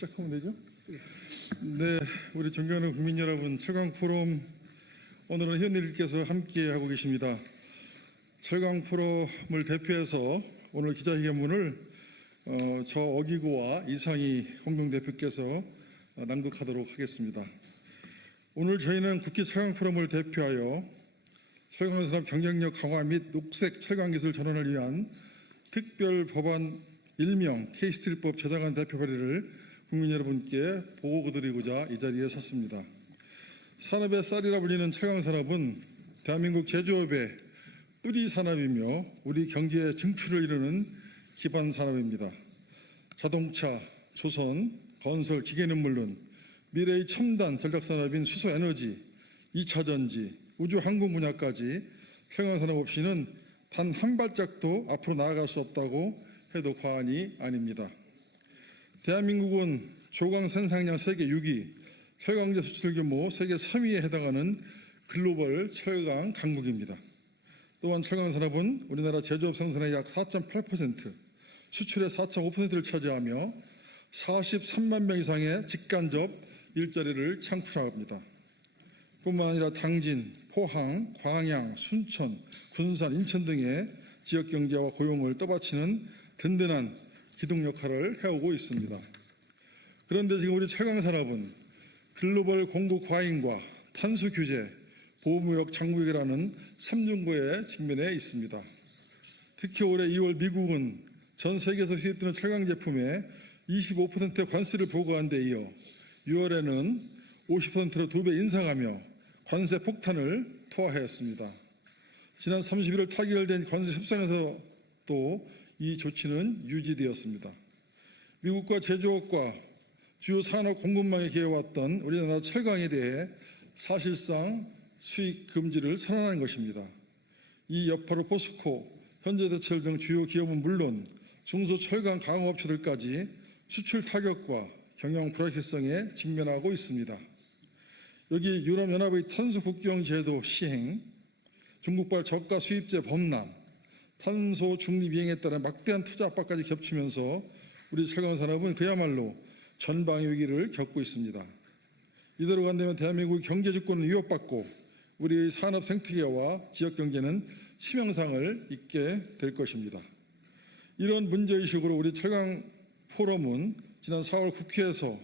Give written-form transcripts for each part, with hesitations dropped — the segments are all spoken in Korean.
시작하면 되죠? 네, 우리 존경하는 국민 여러분, 철강 포럼 오늘은 의원님께서 함께 하고 계십니다. 철강 포럼을 대표해서 오늘 기자회견문을 저 어기고와 이상희 공동대표께서 낭독하도록 하겠습니다. 오늘 저희는 국회 철강 포럼을 대표하여 철강산업 경쟁력 강화 및 녹색 철강 기술 전환을 위한 특별 법안 일명 K스틸법 제정안 대표 발의를 국민 여러분께 보고드리고자 이 자리에 섰습니다. 산업의 쌀이라 불리는 철강산업은 대한민국 제조업의 뿌리 산업이며 우리 경제의 증축을 이루는 기반 산업입니다. 자동차, 조선, 건설, 기계는 물론 미래의 첨단 전략산업인 수소에너지, 2차전지, 우주항공 분야까지 철강산업 없이는 단 한 발짝도 앞으로 나아갈 수 없다고 해도 과언이 아닙니다. 대한민국은 조강 생산량 세계 6위, 철강제 수출 규모 세계 3위에 해당하는 글로벌 철강 강국입니다. 또한 철강산업은 우리나라 제조업 생산의 약 4.8%, 수출의 4.5%를 차지하며 43만 명 이상의 직간접 일자리를 창출합니다. 뿐만 아니라 당진, 포항, 광양, 순천, 군산, 인천 등의 지역경제와 고용을 떠받치는 든든한 기둥 역할을 해오고 있습니다. 그런데 지금 우리 철강산업은 글로벌 공급 과잉과 탄소 규제, 보호무역 장벽이라는 삼중고에 직면해 있습니다. 특히 올해 2월 미국은 전 세계에서 수입되는 철강 제품에 25%의 관세를 부과한 데 이어 6월에는 50%로 2배 인상하며 관세 폭탄을 투하하였습니다. 지난 31일 타결된 관세 협상에서 또 이 조치는 유지되었습니다. 미국과 제조업과 주요 산업 공급망에 기해왔던 우리나라 철강에 대해 사실상 수입 금지를 선언한 것입니다. 이 여파로 포스코, 현대제철 등 주요 기업은 물론 중소철강 강업체들까지 수출 타격과 경영 불확실성에 직면하고 있습니다. 여기 유럽연합의 탄소 국경 제도 시행, 중국발 저가 수입제 범람, 탄소 중립 이행에 따른 막대한 투자 압박까지 겹치면서 우리 철강산업은 그야말로 전방위 위기를 겪고 있습니다. 이대로 간다면 대한민국 경제 주권은 위협받고 우리의 산업 생태계와 지역 경제는 치명상을 입게 될 것입니다. 이런 문제의식으로 우리 철강 포럼은 지난 4월 국회에서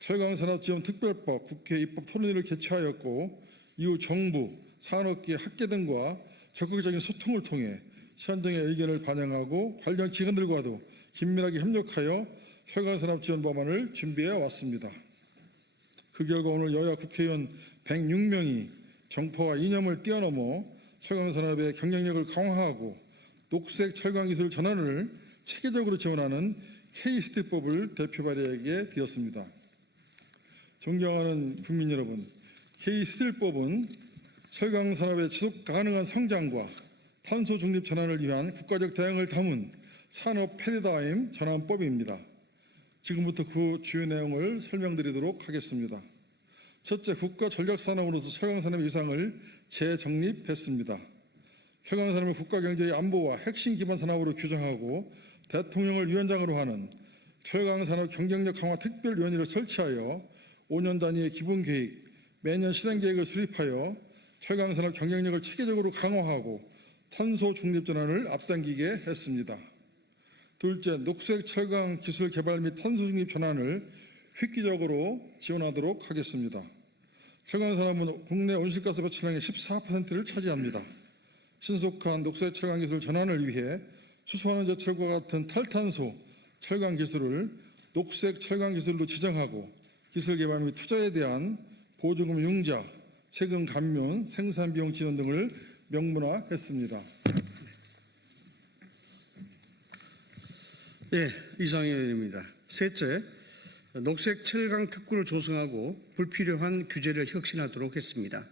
철강산업지원특별법 국회 입법 토론회를 개최하였고 이후 정부, 산업계, 학계 등과 적극적인 소통을 통해 현장의 의견을 반영하고 관련 기관들과도 긴밀하게 협력하여 철강산업지원 법안을 준비해 왔습니다. 그 결과 오늘 여야 국회의원 106명이 정파와 이념을 뛰어넘어 철강산업의 경쟁력을 강화하고 녹색 철강기술 전환을 체계적으로 지원하는 K스틸법을 대표 발의하게 되었습니다. 존경하는 국민 여러분, K스틸법은 철강산업의 지속 가능한 성장과 탄소 중립 전환을 위한 국가적 대응을 담은 산업 패러다임 전환법입니다. 지금부터 그 주요 내용을 설명드리도록 하겠습니다. 첫째, 국가 전략산업으로서 철강산업의 위상을 재정립했습니다. 철강산업을 국가경제의 안보와 핵심 기반 산업으로 규정하고 대통령을 위원장으로 하는 철강산업 경쟁력 강화 특별위원회를 설치하여 5년 단위의 기본계획, 매년 실행계획을 수립하여 철강산업 경쟁력을 체계적으로 강화하고 탄소 중립 전환을 앞당기게 했습니다. 둘째, 녹색 철강 기술 개발 및 탄소 중립 전환을 획기적으로 지원하도록 하겠습니다. 철강산업은 국내 온실가스 배출량의 14%를 차지합니다. 신속한 녹색 철강 기술 전환을 위해 수소환원 제철과 같은 탈탄소 철강 기술을 녹색 철강 기술로 지정하고 기술 개발 및 투자에 대한 보조금 융자, 세금 감면, 생산 비용 지원 등을 명문화했습니다. 네, 이상희 의원입니다. 셋째, 녹색 철강 특구를 조성하고 불필요한 규제를 혁신하도록 했습니다.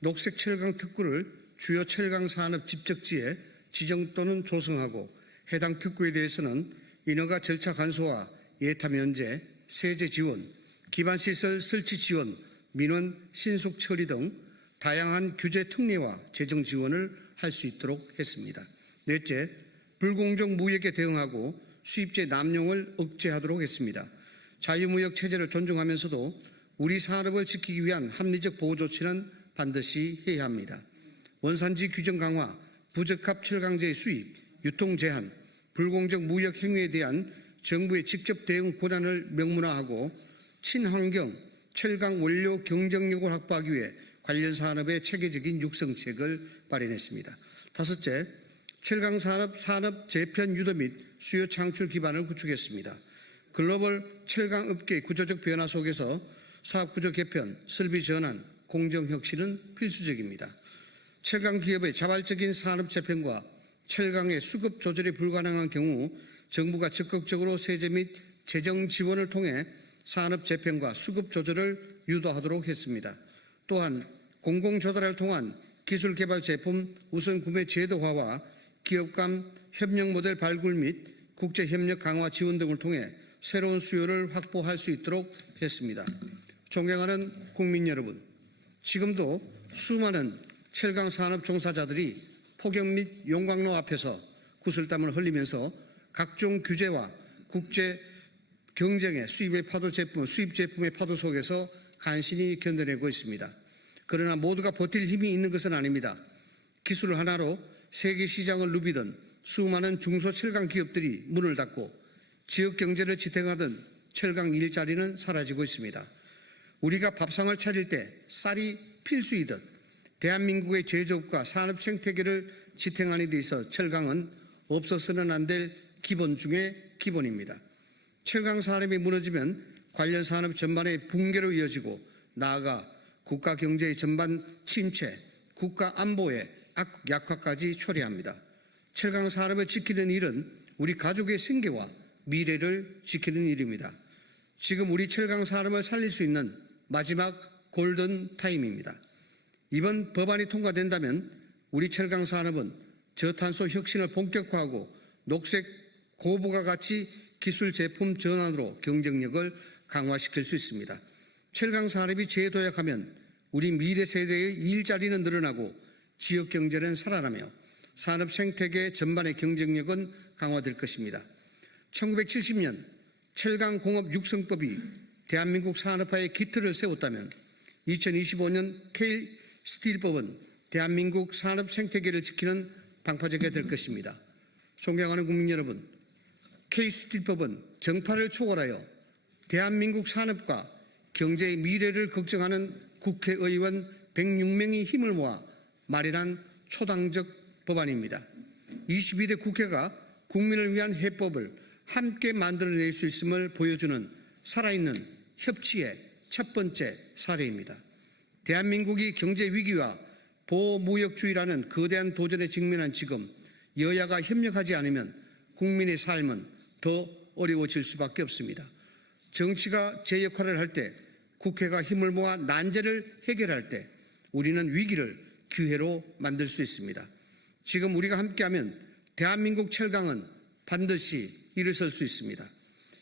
녹색 철강 특구를 주요 철강 산업 집적지에 지정 또는 조성하고 해당 특구에 대해서는 인허가 절차 간소화, 예타 면제, 세제 지원, 기반시설 설치 지원, 민원 신속 처리 등 다양한 규제 특례와 재정 지원을 할 수 있도록 했습니다. 넷째, 불공정 무역에 대응하고 수입제 남용을 억제하도록 했습니다. 자유무역 체제를 존중하면서도 우리 산업을 지키기 위한 합리적 보호 조치는 반드시 해야 합니다. 원산지 규정 강화, 부적합 철강제의 수입, 유통 제한, 불공정 무역 행위에 대한 정부의 직접 대응 권한을 명문화하고 친환경 철강 원료 경쟁력을 확보하기 위해 관련 산업의 체계적인 육성책을 마련했습니다. 다섯째, 철강 산업 재편 유도 및 수요 창출 기반을 구축했습니다. 글로벌 철강 업계의 구조적 변화 속에서 사업 구조 개편, 설비 전환, 공정 혁신은 필수적입니다. 철강 기업의 자발적인 산업 재편과 철강의 수급 조절이 불가능한 경우 정부가 적극적으로 세제 및 재정 지원을 통해 산업 재편과 수급 조절을 유도하도록 했습니다. 또한 공공조달을 통한 기술 개발 제품 우선 구매 제도화와 기업 간 협력 모델 발굴 및 국제 협력 강화 지원 등을 통해 새로운 수요를 확보할 수 있도록 했습니다. 존경하는 국민 여러분, 지금도 수많은 철강 산업 종사자들이 폭염 및 용광로 앞에서 구슬땀을 흘리면서 각종 규제와 국제 경쟁의 수입 제품의 파도 속에서 간신히 견뎌내고 있습니다. 그러나 모두가 버틸 힘이 있는 것은 아닙니다. 기술 하나로 세계 시장을 누비던 수많은 중소철강 기업들이 문을 닫고 지역 경제를 지탱하던 철강 일자리는 사라지고 있습니다. 우리가 밥상을 차릴 때 쌀이 필수이듯 대한민국의 제조업과 산업 생태계를 지탱하는 데 있어 철강은 없어서는 안 될 기본 중의 기본입니다. 철강 산업이 무너지면 관련 산업 전반의 붕괴로 이어지고 나아가 국가 경제의 전반 침체, 국가 안보의 약화까지 초래합니다. 철강 산업을 지키는 일은 우리 가족의 생계와 미래를 지키는 일입니다. 지금 우리 철강 산업을 살릴 수 있는 마지막 골든 타임입니다. 이번 법안이 통과된다면 우리 철강 산업은 저탄소 혁신을 본격화하고 녹색 고부가 가치 기술 제품 전환으로 경쟁력을 강화시킬 수 있습니다. 철강 산업이 재도약하면 우리 미래 세대의 일자리는 늘어나고 지역 경제는 살아나며 산업 생태계 전반의 경쟁력은 강화될 것입니다. 1970년 철강공업 육성법이 대한민국 산업화의 기틀을 세웠다면 2025년 K스틸법은 대한민국 산업 생태계를 지키는 방파제가 될 것입니다. 존경하는 국민 여러분, K스틸법은 정파를 초월하여 대한민국 산업과 경제의 미래를 걱정하는 국회의원 106명이 힘을 모아 마련한 초당적 법안입니다. 22대 국회가 국민을 위한 해법을 함께 만들어낼 수 있음을 보여주는 살아있는 협치의 첫 번째 사례입니다. 대한민국이 경제 위기와 보호무역주의라는 거대한 도전에 직면한 지금 여야가 협력하지 않으면 국민의 삶은 더 어려워질 수밖에 없습니다. 정치가 제 역할을 할 때, 국회가 힘을 모아 난제를 해결할 때 우리는 위기를 기회로 만들 수 있습니다. 지금 우리가 함께하면 대한민국 철강은 반드시 일어설 수 있습니다.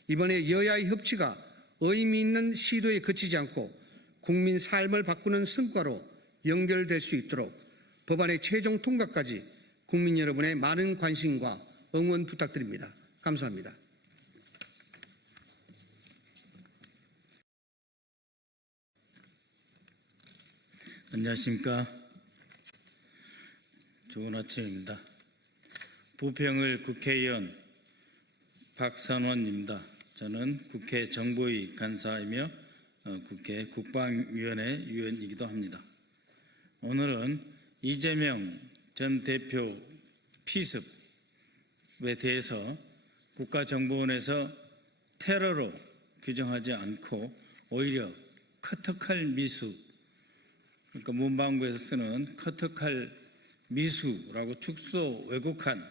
이번에 여야의 협치가 의미 있는 시도에 그치지 않고 국민 삶을 바꾸는 성과로 연결될 수 있도록 법안의 최종 통과까지 국민 여러분의 많은 관심과 응원 부탁드립니다. 감사합니다. 안녕하십니까. 좋은 아침입니다. 부평을 국회의원 박선원입니다. 저는 국회 정보위 간사이며 국회 국방위원회 위원이기도 합니다. 오늘은 이재명 전 대표 피습에 대해서 국가정보원에서 테러로 규정하지 않고 오히려 커터칼 미수, 그러니까 문방구에서 쓰는 커터칼 미수라고 축소 왜곡한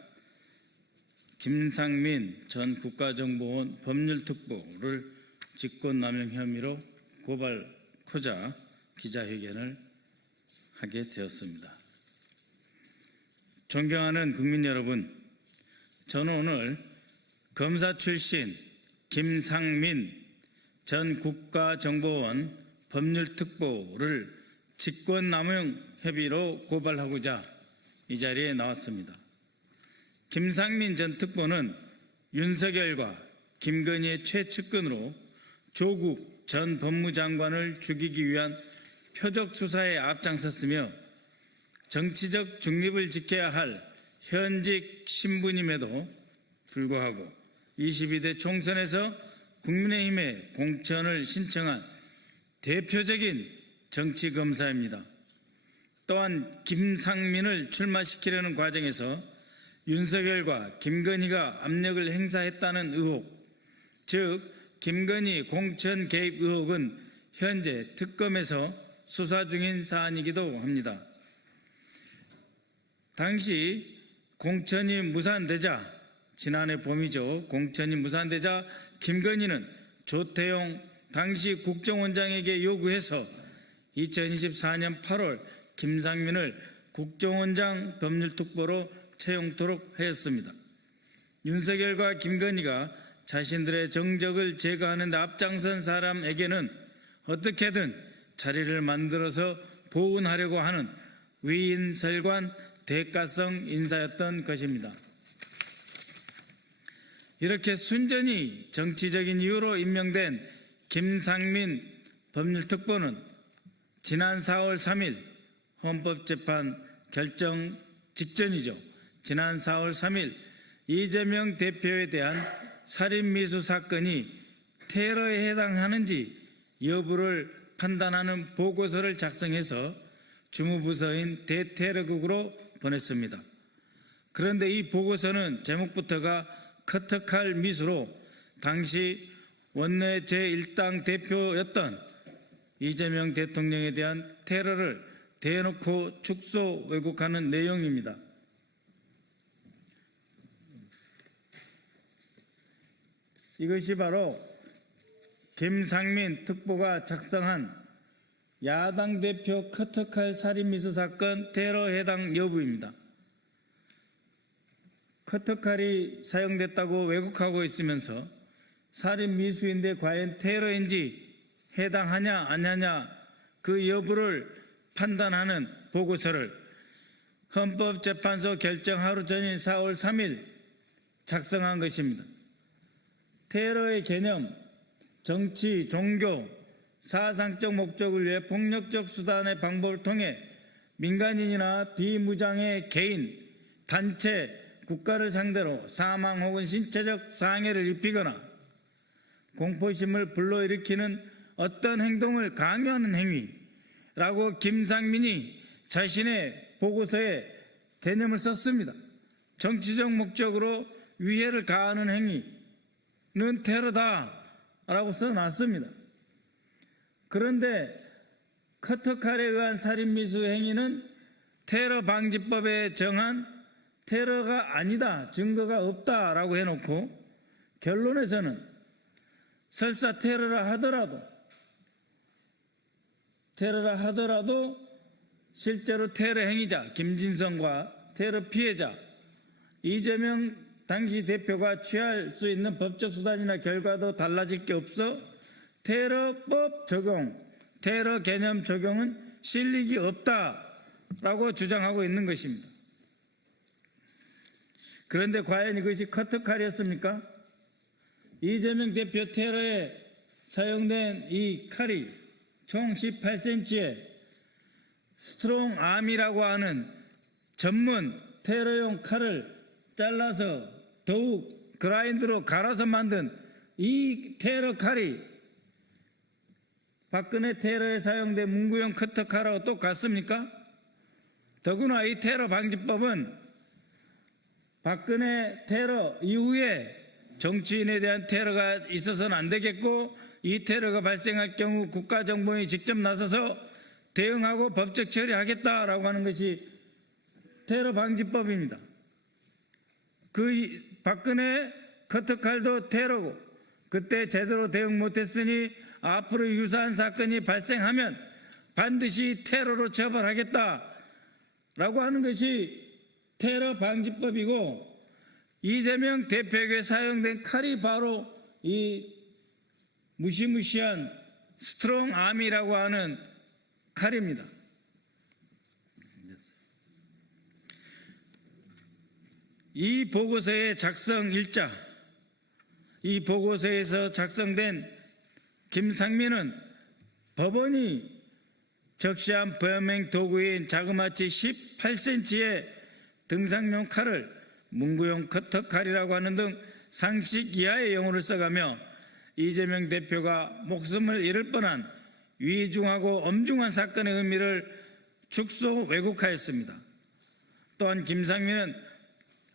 김상민 전 국가정보원 법률특보를 직권남용 혐의로 고발코자 기자회견을 하게 되었습니다. 존경하는 국민 여러분, 저는 오늘 검사 출신 김상민 전 국가정보원 법률특보를 직권남용 혐의로 고발하고자 이 자리에 나왔습니다. 김상민 전 특보는 윤석열과 김건희의 최측근으로 조국 전 법무장관을 죽이기 위한 표적 수사에 앞장섰으며 정치적 중립을 지켜야 할 현직 신분임에도 불구하고 22대 총선에서 국민의힘에 공천을 신청한 대표적인 정치검사입니다. 또한 김상민을 출마시키려는 과정에서 윤석열과 김건희가 압력을 행사했다는 의혹, 즉 김건희 공천 개입 의혹은 현재 특검에서 수사 중인 사안이기도 합니다. 당시 공천이 무산되자, 지난해 봄이죠. 공천이 무산되자 김건희는 조태용 당시 국정원장에게 요구해서 2024년 8월 김상민을 국정원장 법률특보로 채용토록 하였습니다. 윤석열과 김건희가 자신들의 정적을 제거하는 데 앞장선 사람에게는 어떻게든 자리를 만들어서 보훈하려고 하는 위인설관 대가성 인사였던 것입니다. 이렇게 순전히 정치적인 이유로 임명된 김상민 법률특보는 지난 4월 3일 헌법재판 결정 직전이죠. 지난 4월 3일 이재명 대표에 대한 살인미수 사건이 테러에 해당하는지 여부를 판단하는 보고서를 작성해서 주무부서인 대테러국으로 보냈습니다. 그런데 이 보고서는 제목부터가 커터칼 미수로 당시 원내 제1당 대표였던 이재명 대통령에 대한 테러를 대놓고 축소 왜곡하는 내용입니다. 이것이 바로 김상민 특보가 작성한 야당 대표 커터칼 살인미수 사건 테러 해당 여부입니다. 커터칼이 사용됐다고 왜곡하고 있으면서 살인미수인데 과연 테러인지 해당하냐 아니냐 그 여부를 판단하는 보고서를 헌법재판소 결정 하루 전인 4월 3일 작성한 것입니다. 테러의 개념, 정치, 종교, 사상적 목적을 위해 폭력적 수단의 방법을 통해 민간인이나 비무장의 개인, 단체, 국가를 상대로 사망 혹은 신체적 상해를 입히거나 공포심을 불러일으키는 어떤 행동을 강요하는 행위라고 김상민이 자신의 보고서에 개념을 썼습니다. 정치적 목적으로 위해를 가하는 행위는 테러다라고 써놨습니다. 그런데 커터칼에 의한 살인미수 행위는 테러 방지법에 정한 테러가 아니다, 증거가 없다라고 해놓고 결론에서는 설사 테러라 하더라도 실제로 테러 행위자 김진성과 테러 피해자 이재명 당시 대표가 취할 수 있는 법적 수단이나 결과도 달라질 게 없어 테러법 적용, 테러 개념 적용은 실익이 없다라고 주장하고 있는 것입니다. 그런데 과연 이것이 커터칼이었습니까? 이재명 대표 테러에 사용된 이 칼이 총 18cm의 스트롱 암이라고 하는 전문 테러용 칼을 잘라서 더욱 그라인드로 갈아서 만든 이 테러 칼이 박근혜 테러에 사용된 문구용 커터칼하고 똑같습니까? 더구나 이 테러 방지법은 박근혜 테러 이후에 정치인에 대한 테러가 있어서는 안 되겠고 이 테러가 발생할 경우 국가정보원이 직접 나서서 대응하고 법적 처리하겠다라고 하는 것이 테러 방지법입니다. 그 박근혜 커터칼도 테러고 그때 제대로 대응 못했으니 앞으로 유사한 사건이 발생하면 반드시 테러로 처벌하겠다라고 하는 것이 테러 방지법이고 이재명 대표에게 사용된 칼이 바로 이 무시무시한 스트롱 암이라고 하는 칼입니다. 이 보고서의 작성 일자, 이 보고서에서 작성된 김상민은 법원이 적시한 범행 도구인 자그마치 18cm의 등산용 칼을 문구용 커터칼이라고 하는 등 상식 이하의 용어를 써가며 이재명 대표가 목숨을 잃을 뻔한 위중하고 엄중한 사건의 의미를 축소 왜곡하였습니다. 또한 김상민은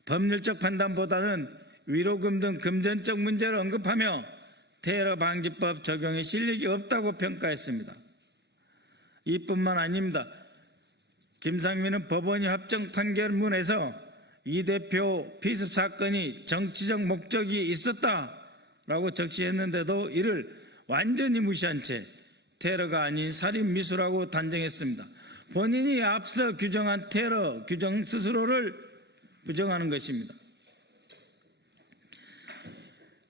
법률적 판단보다는 위로금 등 금전적 문제를 언급하며 테러 방지법 적용에 실력이 없다고 평가했습니다. 이뿐만 아닙니다. 김상민은 법원이 합정 판결문에서 이 대표 피습 사건이 정치적 목적이 있었다라고 적시했는데도 이를 완전히 무시한 채 테러가 아닌 살인 미수라고 단정했습니다. 본인이 앞서 규정한 테러 규정 스스로를 부정하는 것입니다.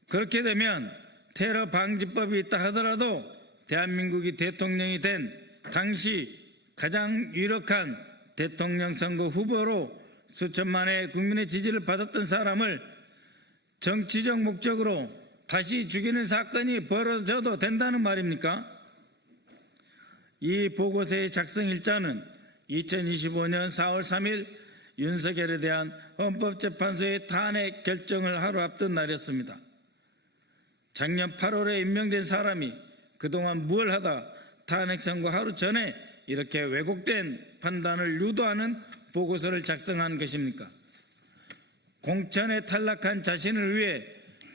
그렇게 되면 테러 방지법이 있다 하더라도 대한민국이 대통령이 된 당시 가장 유력한 대통령 선거 후보로 수천만의 국민의 지지를 받았던 사람을 정치적 목적으로 다시 죽이는 사건이 벌어져도 된다는 말입니까? 이 보고서의 작성 일자는 2025년 4월 3일 윤석열에 대한 헌법재판소의 탄핵 결정을 하루 앞둔 날이었습니다. 작년 8월에 임명된 사람이 그동안 뭘 하다 탄핵 선고 하루 전에 이렇게 왜곡된 판단을 유도하는 보고서를 작성한 것입니까? 공천에 탈락한 자신을 위해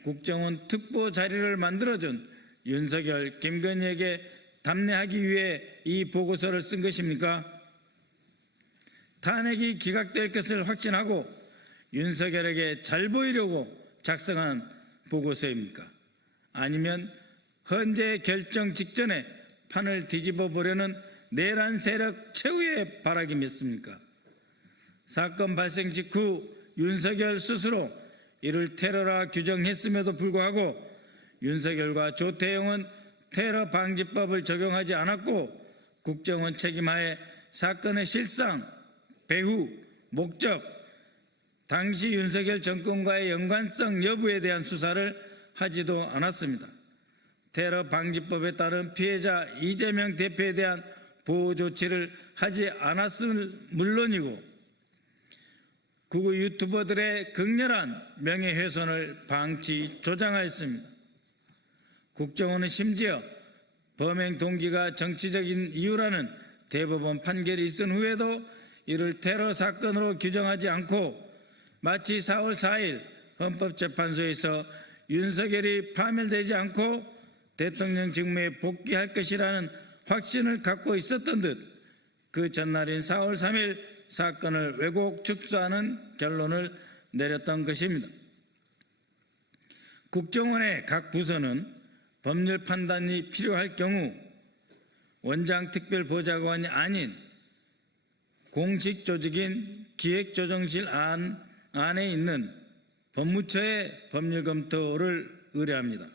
국정원 특보 자리를 만들어준 윤석열, 김건희에게 답례하기 위해 이 보고서를 쓴 것입니까? 탄핵이 기각될 것을 확신하고 윤석열에게 잘 보이려고 작성한 보고서입니까? 아니면 헌재 결정 직전에 판을 뒤집어 보려는 내란 세력 최후의 발악이었습니까? 사건 발생 직후 윤석열 스스로 이를 테러라 규정했음에도 불구하고 윤석열과 조태용은 테러 방지법을 적용하지 않았고 국정원 책임하에 사건의 실상, 배후, 목적, 당시 윤석열 정권과의 연관성 여부에 대한 수사를 하지도 않았습니다. 테러 방지법에 따른 피해자 이재명 대표에 대한 보호 조치를 하지 않았음을 물론이고 극우 유튜버들의 극렬한 명예훼손을 방치 조장하였습니다. 국정원은 심지어 범행 동기가 정치적인 이유라는 대법원 판결이 있은 후에도 이를 테러 사건으로 규정하지 않고 마치 4월 4일 헌법재판소에서 윤석열이 파멸되지 않고 대통령 직무에 복귀할 것이라는 확신을 갖고 있었던 듯 그 전날인 4월 3일 사건을 왜곡 축소하는 결론을 내렸던 것입니다. 국정원의 각 부서는 법률 판단이 필요할 경우 원장 특별보좌관이 아닌 공식 조직인 기획조정실 안에 있는 법무처의 법률 검토를 의뢰합니다.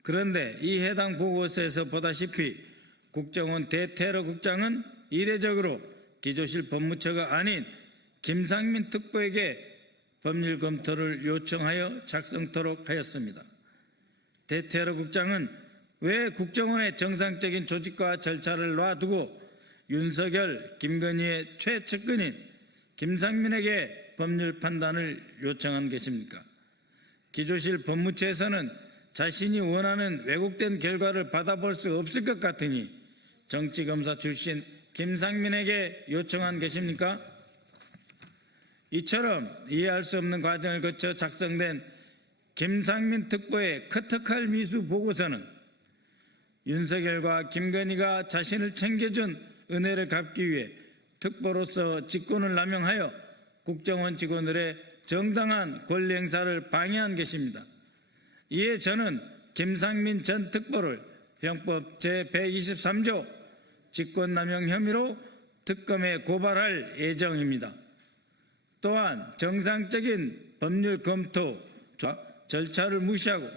그런데 이 해당 보고서에서 보다시피 국정원 대테러국장은 이례적으로 기조실 법무처가 아닌 김상민 특보에게 법률 검토를 요청하여 작성토록 하였습니다. 대테러국장은 왜 국정원의 정상적인 조직과 절차를 놔두고 윤석열, 김건희의 최측근인 김상민에게 법률 판단을 요청한 것입니까? 기조실 법무처에서는 자신이 원하는 왜곡된 결과를 받아볼 수 없을 것 같으니 정치검사 출신 김상민에게 요청한 것입니까? 이처럼 이해할 수 없는 과정을 거쳐 작성된 김상민 특보의 커터칼 미수 보고서는 윤석열과 김건희가 자신을 챙겨준 은혜를 갚기 위해 특보로서 직권을 남용하여 국정원 직원들의 정당한 권리 행사를 방해한 것입니다. 이에 저는 김상민 전 특보를 형법 제123조 직권남용 혐의로 특검에 고발할 예정입니다. 또한 정상적인 법률 검토 절차를 무시하고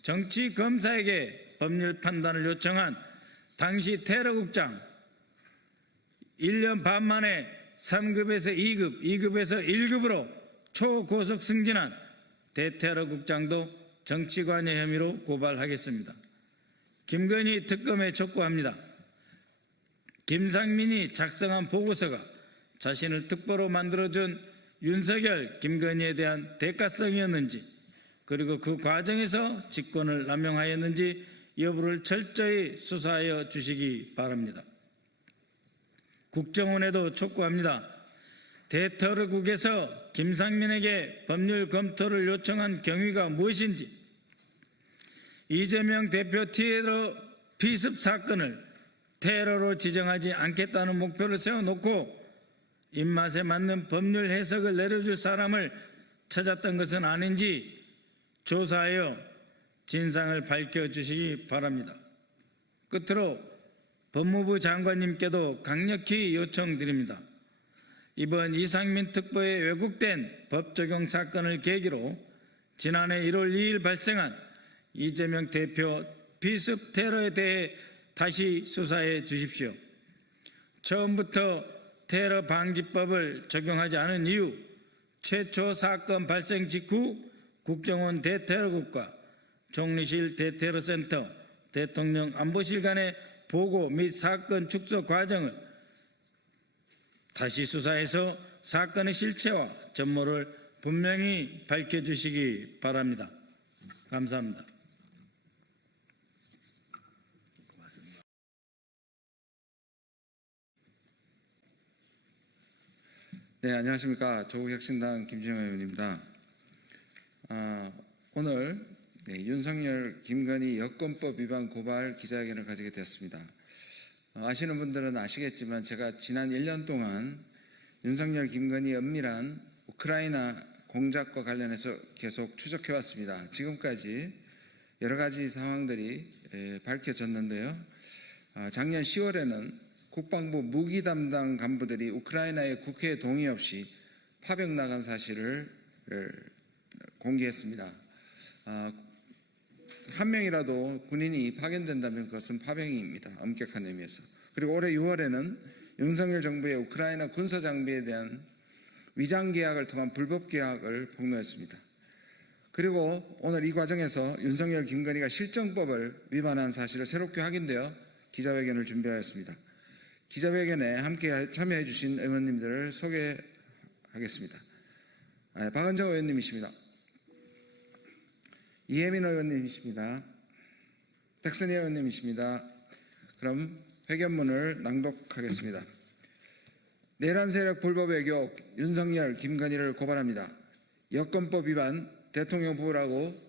정치검사에게 법률 판단을 요청한 당시 테러국장 1년 반 만에 3급에서 2급, 2급에서 1급으로 초고속 승진한 대테러국장도 정치관여 혐의로 고발하겠습니다. 김건희 특검에 촉구합니다. 김상민이 작성한 보고서가 자신을 특보로 만들어준 윤석열, 김건희에 대한 대가성이었는지, 그리고 그 과정에서 직권을 남용하였는지 여부를 철저히 수사하여 주시기 바랍니다. 국정원에도 촉구합니다. 대터르국에서 김상민에게 법률 검토를 요청한 경위가 무엇인지, 이재명 대표 테러 피습 사건을 테러로 지정하지 않겠다는 목표를 세워놓고 입맛에 맞는 법률 해석을 내려줄 사람을 찾았던 것은 아닌지 조사하여 진상을 밝혀주시기 바랍니다. 끝으로 법무부 장관님께도 강력히 요청드립니다. 이번 이상민 특보의 왜곡된 법 적용 사건을 계기로 지난해 1월 2일 발생한 이재명 대표 비습 테러에 대해 다시 수사해 주십시오. 처음부터 테러 방지법을 적용하지 않은 이유, 최초 사건 발생 직후 국정원 대테러국과 총리실 대테러센터, 대통령 안보실 간의 보고 및 사건 축소 과정을 다시 수사해서 사건의 실체와 전모를 분명히 밝혀주시기 바랍니다. 감사합니다. 네, 안녕하십니까. 조국혁신당 김진영 의원입니다. 오늘 윤석열, 김건희 여권법 위반 고발 기자회견을 가지게 되었습니다. 아시는 분들은 아시겠지만 제가 지난 1년 동안 윤석열, 김건희 엄밀한 우크라이나 공작과 관련해서 계속 추적해왔습니다. 지금까지 여러 가지 상황들이 밝혀졌는데요. 작년 10월에는 국방부 무기 담당 간부들이 우크라이나의 국회 동의 없이 파병 나간 사실을 공개했습니다. 한 명이라도 군인이 파견된다면 그것은 파병입니다. 엄격한 의미에서. 그리고 올해 6월에는 윤석열 정부의 우크라이나 군사 장비에 대한 위장 계약을 통한 불법 계약을 폭로했습니다. 그리고 오늘 이 과정에서 윤석열, 김건희가 실정법을 위반한 사실을 새롭게 확인되어 기자회견을 준비하였습니다. 기자회견에 함께 참여해 주신 의원님들을 소개하겠습니다. 박은정 의원님이십니다. 이혜민 의원님이십니다. 백선희 의원님이십니다. 그럼 회견문을 낭독하겠습니다. 내란 세력 불법 외교 윤석열, 김건희를 고발합니다. 여권법 위반 대통령 부부라고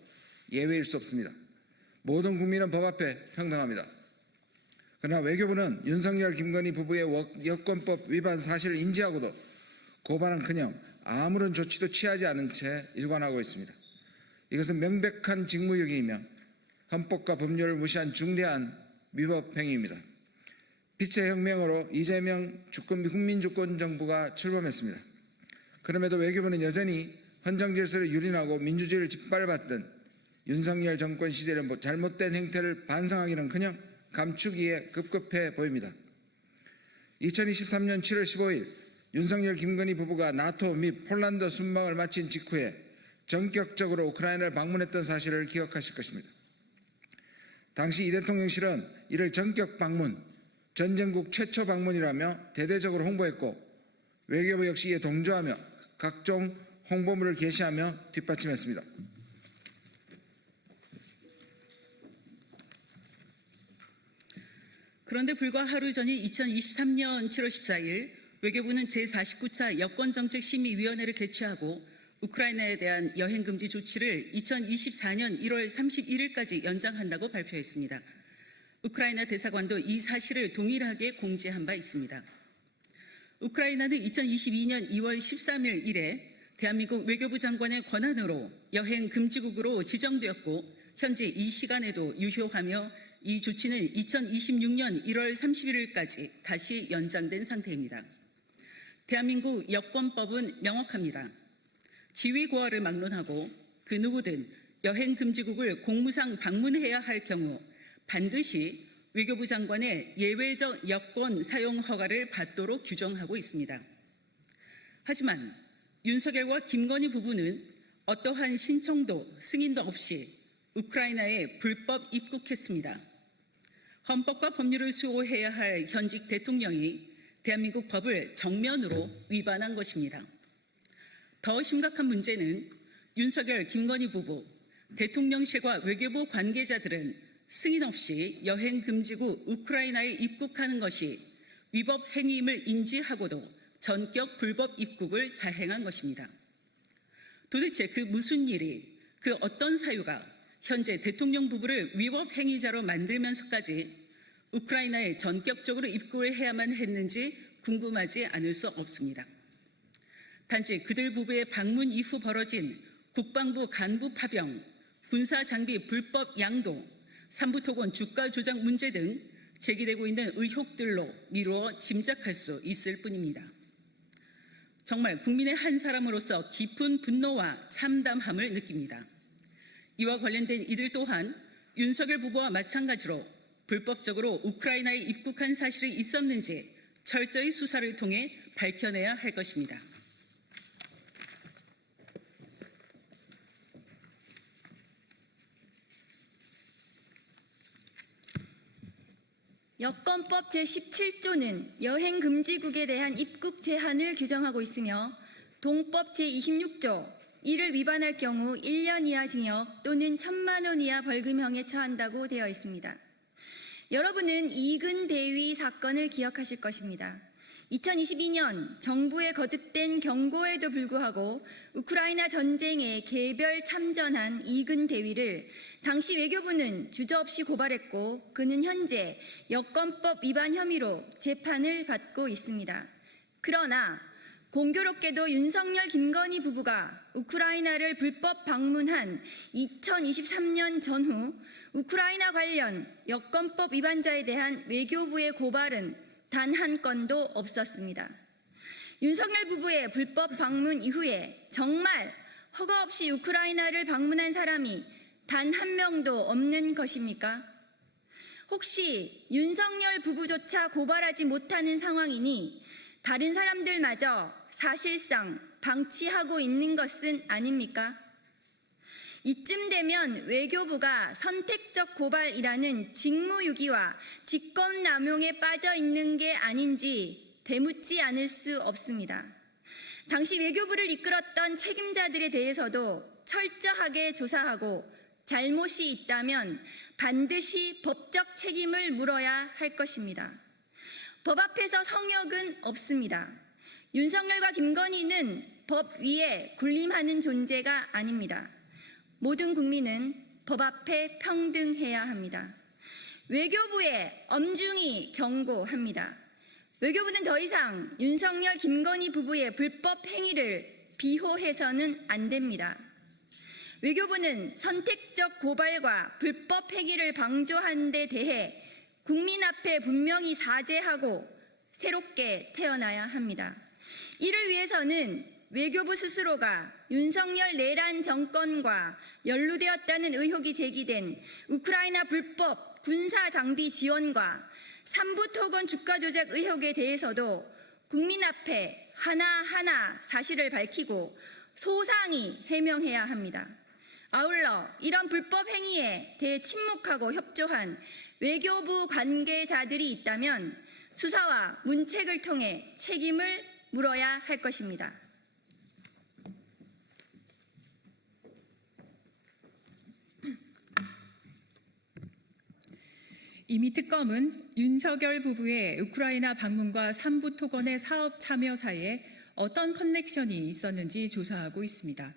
예외일 수 없습니다. 모든 국민은 법 앞에 평등합니다. 그러나 외교부는 윤석열, 김건희 부부의 여권법 위반 사실을 인지하고도 고발은커녕 아무런 조치도 취하지 않은 채 일관하고 있습니다. 이것은 명백한 직무유기이며 헌법과 법률을 무시한 중대한 위법 행위입니다. 빛의 혁명으로 이재명 주권 국민주권 정부가 출범했습니다. 그럼에도 외교부는 여전히 헌정질서를 유린하고 민주주의를 짓밟았던 윤석열 정권 시절의 잘못된 행태를 반성하기는커녕 감추기에 급급해 보입니다. 2023년 7월 15일 윤석열, 김건희 부부가 나토 및 폴란드 순방을 마친 직후에 전격적으로 우크라이나를 방문했던 사실을 기억하실 것입니다. 당시 이 대통령실은 이를 전격 방문, 전쟁국 최초 방문이라며 대대적으로 홍보했고 외교부 역시 이에 동조하며 각종 홍보물을 게시하며 뒷받침했습니다. 그런데 불과 하루 전인 2023년 7월 14일 외교부는 제49차 여권정책심의위원회를 개최하고 우크라이나에 대한 여행금지 조치를 2024년 1월 31일까지 연장한다고 발표했습니다. 우크라이나 대사관도 이 사실을 동일하게 공지한 바 있습니다. 우크라이나는 2022년 2월 13일 이래 대한민국 외교부 장관의 권한으로 여행금지국으로 지정되었고 현재 이 시간에도 유효하며 이 조치는 2026년 1월 31일까지 다시 연장된 상태입니다. 대한민국 여권법은 명확합니다. 지위고하를 막론하고 그 누구든 여행금지국을 공무상 방문해야 할 경우 반드시 외교부 장관의 예외적 여권 사용 허가를 받도록 규정하고 있습니다. 하지만 윤석열과 김건희 부부는 어떠한 신청도 승인도 없이 우크라이나에 불법 입국했습니다. 헌법과 법률을 수호해야 할 현직 대통령이 대한민국 법을 정면으로 위반한 것입니다. 더 심각한 문제는 윤석열, 김건희 부부, 대통령실과 외교부 관계자들은 승인 없이 여행 금지구 우크라이나에 입국하는 것이 위법 행위임을 인지하고도 전격 불법 입국을 자행한 것입니다. 도대체 그 무슨 일이, 그 어떤 사유가 현재 대통령 부부를 위법 행위자로 만들면서까지 우크라이나에 전격적으로 입국을 해야만 했는지 궁금하지 않을 수 없습니다. 단지 그들 부부의 방문 이후 벌어진 국방부 간부 파병, 군사 장비 불법 양도, 삼부토건 주가 조작 문제 등 제기되고 있는 의혹들로 미루어 짐작할 수 있을 뿐입니다. 정말 국민의 한 사람으로서 깊은 분노와 참담함을 느낍니다. 이와 관련된 이들 또한 윤석열 부부와 마찬가지로 불법적으로 우크라이나에 입국한 사실이 있었는지 철저히 수사를 통해 밝혀내야 할 것입니다. 여권법 제17조는 여행금지국에 대한 입국 제한을 규정하고 있으며 동법 제26조 이를 위반할 경우 1년 이하 징역 또는 1,000만 원 이하 벌금형에 처한다고 되어 있습니다. 여러분은 이근 대위 사건을 기억하실 것입니다. 2022년 정부의 거듭된 경고에도 불구하고 우크라이나 전쟁에 개별 참전한 이근 대위를 당시 외교부는 주저없이 고발했고 그는 현재 여권법 위반 혐의로 재판을 받고 있습니다. 그러나 공교롭게도 윤석열, 김건희 부부가 우크라이나를 불법 방문한 2023년 전후 우크라이나 관련 여권법 위반자에 대한 외교부의 고발은 단 한 건도 없었습니다. 윤석열 부부의 불법 방문 이후에 정말 허가 없이 우크라이나를 방문한 사람이 단 한 명도 없는 것입니까? 혹시 윤석열 부부조차 고발하지 못하는 상황이니 다른 사람들마저 사실상 방치하고 있는 것은 아닙니까? 이쯤 되면 외교부가 선택적 고발이라는 직무유기와 직권남용에 빠져 있는 게 아닌지 되묻지 않을 수 없습니다. 당시 외교부를 이끌었던 책임자들에 대해서도 철저하게 조사하고 잘못이 있다면 반드시 법적 책임을 물어야 할 것입니다. 법 앞에서 성역은 없습니다. 윤석열과 김건희는 법 위에 군림하는 존재가 아닙니다. 모든 국민은 법 앞에 평등해야 합니다. 외교부에 엄중히 경고합니다. 외교부는 더 이상 윤석열, 김건희 부부의 불법 행위를 비호해서는 안 됩니다. 외교부는 선택적 고발과 불법 행위를 방조한 데 대해 국민 앞에 분명히 사죄하고 새롭게 태어나야 합니다. 이를 위해서는 외교부 스스로가 윤석열 내란 정권과 연루되었다는 의혹이 제기된 우크라이나 불법 군사 장비 지원과 삼부토건 주가 조작 의혹에 대해서도 국민 앞에 하나하나 사실을 밝히고 소상히 해명해야 합니다. 아울러 이런 불법 행위에 대해 침묵하고 협조한 외교부 관계자들이 있다면 수사와 문책을 통해 책임을 물어야 할 것입니다. 이미 특검은 윤석열 부부의 우크라이나 방문과 삼부토건의 사업 참여 사이에 어떤 커넥션이 있었는지 조사하고 있습니다.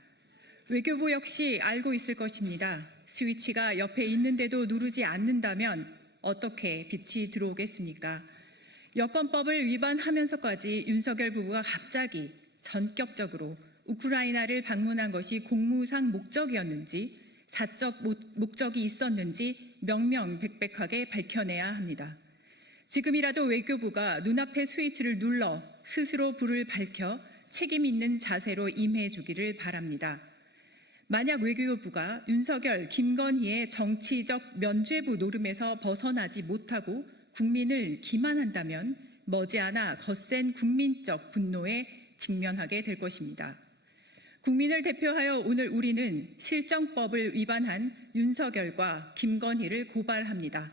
외교부 역시 알고 있을 것입니다. 스위치가 옆에 있는데도 누르지 않는다면 어떻게 빛이 들어오겠습니까? 여권법을 위반하면서까지 윤석열 부부가 갑자기 전격적으로 우크라이나를 방문한 것이 공무상 목적이었는지 사적 목적이 있었는지 명명백백하게 밝혀내야 합니다. 지금이라도 외교부가 눈앞의 스위치를 눌러 스스로 불을 밝혀 책임 있는 자세로 임해주기를 바랍니다. 만약 외교부가 윤석열, 김건희의 정치적 면죄부 노름에서 벗어나지 못하고 국민을 기만한다면 머지않아 거센 국민적 분노에 직면하게 될 것입니다. 국민을 대표하여 오늘 우리는 실정법을 위반한 윤석열과 김건희를 고발합니다.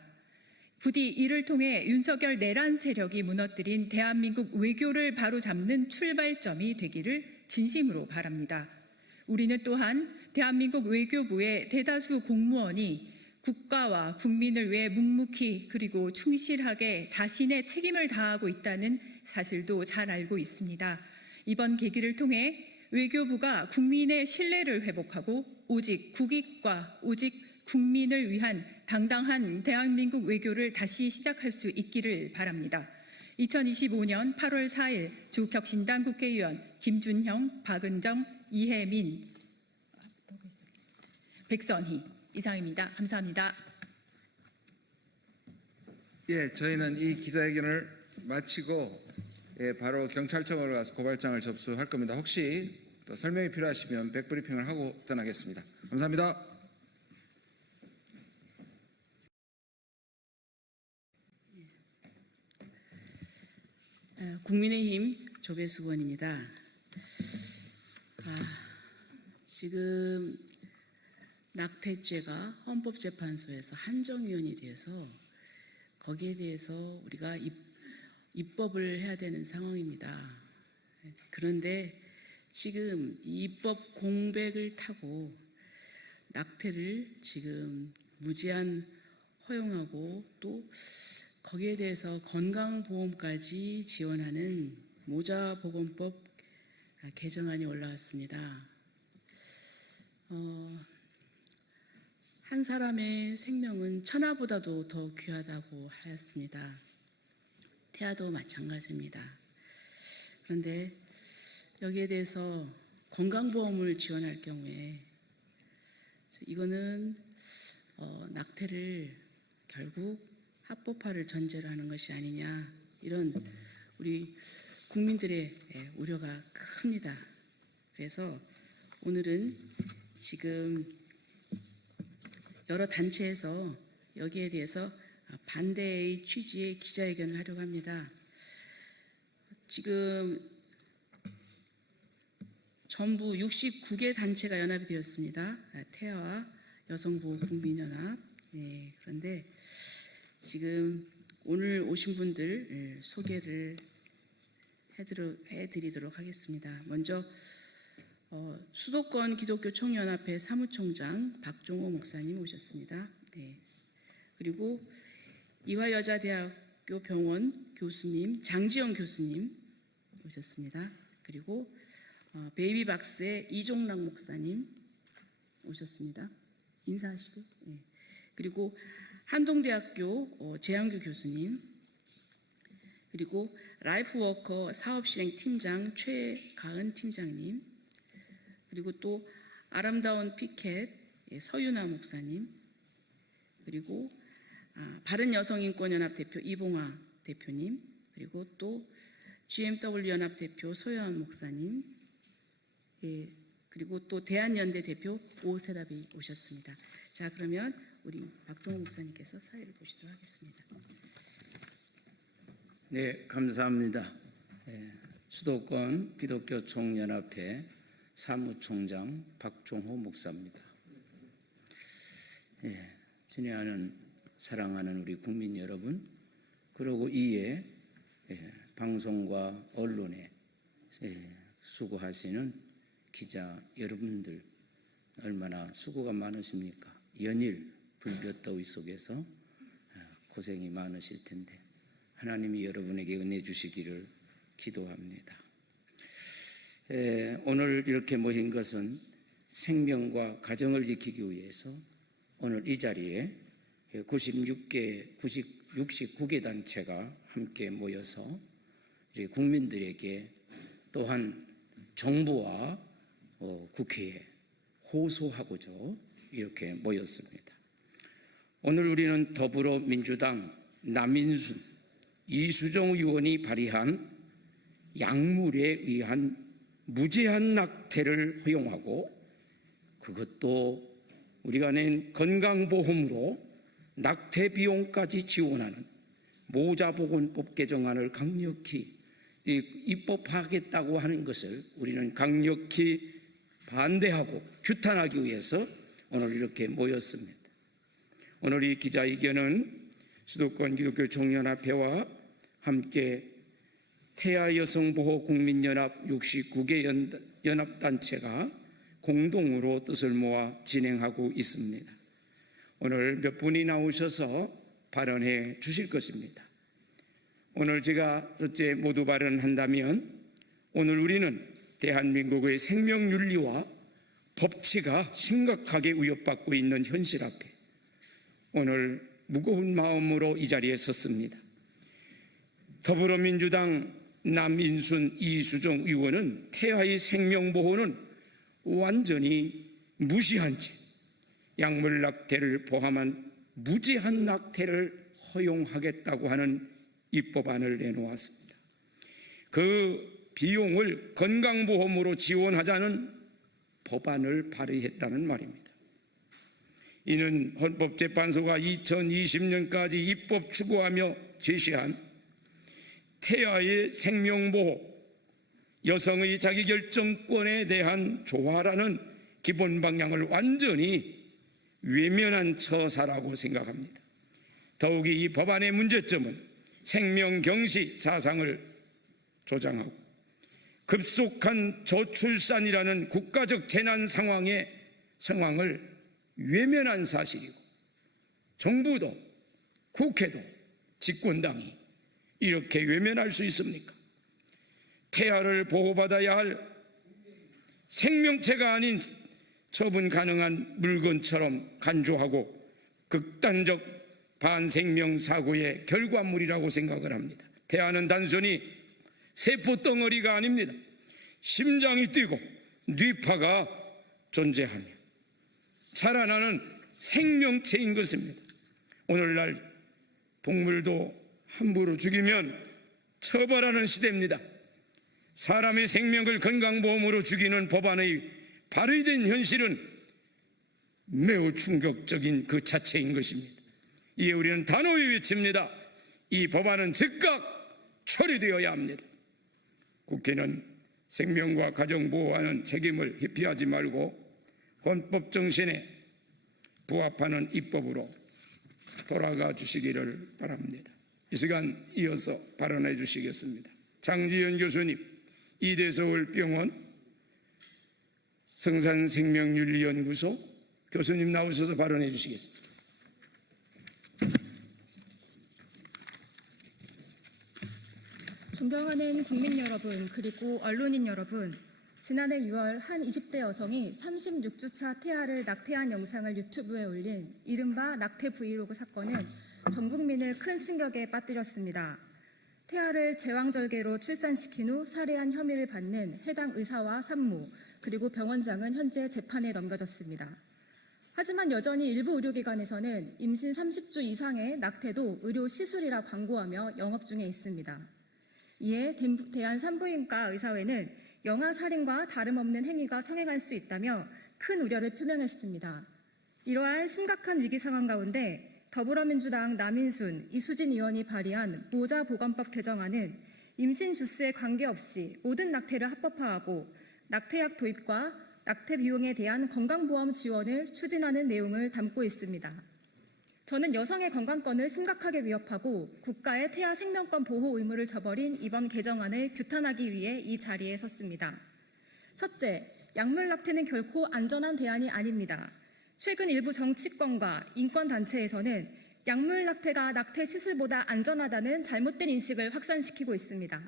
부디 이를 통해 윤석열 내란 세력이 무너뜨린 대한민국 외교를 바로잡는 출발점이 되기를 진심으로 바랍니다. 우리는 또한 대한민국 외교부의 대다수 공무원이 국가와 국민을 위해 묵묵히 그리고 충실하게 자신의 책임을 다하고 있다는 사실도 잘 알고 있습니다. 이번 계기를 통해 외교부가 국민의 신뢰를 회복하고 오직 국익과 오직 국민을 위한 당당한 대한민국 외교를 다시 시작할 수 있기를 바랍니다. 2025년 8월 4일 조국혁신당 국회의원 김준형, 박은정, 이혜민, 백선희 이상입니다. 감사합니다. 예, 저희는 이 기자회견을 마치고 바로 경찰청으로 가서 고발장을 접수할 겁니다. 혹시 또 설명이 필요하시면 백브리핑을 하고 떠나겠습니다. 감사합니다. 국민의힘 조배수 의원입니다. 지금 낙태죄가 헌법재판소에서 한정위원이 돼서 거기에 대해서 우리가 입법을 해야 되는 상황입니다. 그런데 지금 이 입법 공백을 타고 낙태를 지금 무제한 허용하고 또 거기에 대해서 건강보험까지 지원하는 모자보건법 개정안이 올라왔습니다. 한 사람의 생명은 천하보다도 더 귀하다고 하였습니다. 태아도 마찬가지입니다. 그런데 여기에 대해서 건강보험을 지원할 경우에 이거는 낙태를 결국 합법화를 전제로 하는 것이 아니냐, 이런 우리 국민들의 우려가 큽니다. 그래서 오늘은 지금 여러 단체에서 여기에 대해서 반대의 취지의 기자회견을 하려고 합니다. 지금 전부 69개 단체가 연합이 되었습니다. 태아와 여성보호 국민연합. 그런데 지금 오늘 오신 분들 소개를 해드리도록 하겠습니다. 먼저 수도권 기독교 총연합회 사무총장 박종호 목사님 오셨습니다. 그리고 이화여자대학교 병원 교수님 장지영 교수님 오셨습니다. 그리고 베이비박스의 이종락 목사님 오셨습니다. 인사하시고. 그리고 한동대학교 재한규 교수님, 그리고 라이프워커 사업실행팀장 최가은 팀장님, 그리고 또 아름다운 피켓 서윤아 목사님, 그리고 바른여성인권연합 대표 이봉화 대표님, 그리고 또 GMW 연합 대표 소연 목사님, 그리고 또 대한연대 대표 오세라비 오셨습니다. 자, 그러면 우리 박종호 목사님께서 사회를 보시도록 하겠습니다. 네, 감사합니다. 수도권 기독교 총연합회 사무총장 박종호 목사입니다. 친애하는 사랑하는 우리 국민 여러분, 그리고 이에 방송과 언론에 수고하시는 기자 여러분들, 얼마나 수고가 많으십니까? 연일 불볕더위 속에서 고생이 많으실 텐데 하나님이 여러분에게 은혜 주시기를 기도합니다. 오늘 이렇게 모인 것은 생명과 가정을 지키기 위해서 오늘 이 자리에 69개 단체가 함께 모여서 국민들에게 또한 정부와 국회에 호소하고자 이렇게 모였습니다. 오늘 우리는 더불어민주당 남인순, 이수정 의원이 발의한 약물에 의한 무제한 낙태를 허용하고 그것도 우리가 낸 건강보험으로 낙태 비용까지 지원하는 모자보건법 개정안을 강력히 입법하겠다고 하는 것을 우리는 강력히 반대하고 규탄하기 위해서 오늘 이렇게 모였습니다. 오늘 이 기자회견은 수도권 기독교 총연합회와 함께 태아 여성보호 국민연합 69개 연합단체가 공동으로 뜻을 모아 진행하고 있습니다. 오늘 몇 분이 나오셔서 발언해 주실 것입니다. 오늘 제가 첫째 모두 발언한다면 오늘 우리는 대한민국의 생명윤리와 법치가 심각하게 위협받고 있는 현실 앞에 오늘 무거운 마음으로 이 자리에 섰습니다. 더불어민주당 남인순 이수정 의원은 태아의 생명보호는 완전히 무시한 채 약물 낙태를 포함한 무제한 낙태를 허용하겠다고 하는 입법안을 내놓았습니다. 그 비용을 건강보험으로 지원하자는 법안을 발의했다는 말입니다. 이는 헌법재판소가 2020년까지 입법 추구하며 제시한 태아의 생명보호, 여성의 자기결정권에 대한 조화라는 기본 방향을 완전히 외면한 처사라고 생각합니다. 더욱이 이 법안의 문제점은 생명경시 사상을 조장하고 급속한 저출산이라는 국가적 재난 상황을 외면한 사실이고 정부도 국회도 집권당이 이렇게 외면할 수 있습니까? 태아를 보호받아야 할 생명체가 아닌 처분 가능한 물건처럼 간주하고 극단적 반생명 사고의 결과물이라고 생각을 합니다. 태아는 단순히 세포덩어리가 아닙니다. 심장이 뛰고 뇌파가 존재하며 자라나는 생명체인 것입니다. 오늘날 동물도 함부로 죽이면 처벌하는 시대입니다. 사람의 생명을 건강보험으로 죽이는 법안의 발의된 현실은 매우 충격적인 그 자체인 것입니다. 이에 우리는 단호히 외칩니다. 이 법안은 즉각 처리되어야 합니다. 국회는 생명과 가정보호하는 책임을 회피하지 말고 헌법 정신에 부합하는 입법으로 돌아가 주시기를 바랍니다. 이 시간 이어서 발언해 주시겠습니다. 장지연 교수님, 이대서울병원 성산생명윤리연구소 교수님 나오셔서 발언해 주시겠습니다. 존경하는 국민 여러분 그리고 언론인 여러분, 지난해 6월 한 20대 여성이 36주차 태아를 낙태한 영상을 유튜브에 올린 이른바 낙태 브이로그 사건은 전 국민을 큰 충격에 빠뜨렸습니다. 태아를 제왕절개로 출산시킨 후 살해한 혐의를 받는 해당 의사와 산모 그리고 병원장은 현재 재판에 넘겨졌습니다. 하지만 여전히 일부 의료기관에서는 임신 30주 이상의 낙태도 의료 시술이라 광고하며 영업 중에 있습니다. 이에 대한산부인과 의사회는 영아 살인과 다름없는 행위가 성행할 수 있다며 큰 우려를 표명했습니다. 이러한 심각한 위기 상황 가운데 더불어민주당 남인순, 이수진 의원이 발의한 모자보건법 개정안은 임신 주수에 관계없이 모든 낙태를 합법화하고 낙태약 도입과 낙태 비용에 대한 건강보험 지원을 추진하는 내용을 담고 있습니다. 저는 여성의 건강권을 심각하게 위협하고 국가의 태아 생명권 보호 의무를 저버린 이번 개정안을 규탄하기 위해 이 자리에 섰습니다. 첫째, 약물 낙태는 결코 안전한 대안이 아닙니다. 최근 일부 정치권과 인권단체에서는 약물 낙태가 낙태 시술보다 안전하다는 잘못된 인식을 확산시키고 있습니다.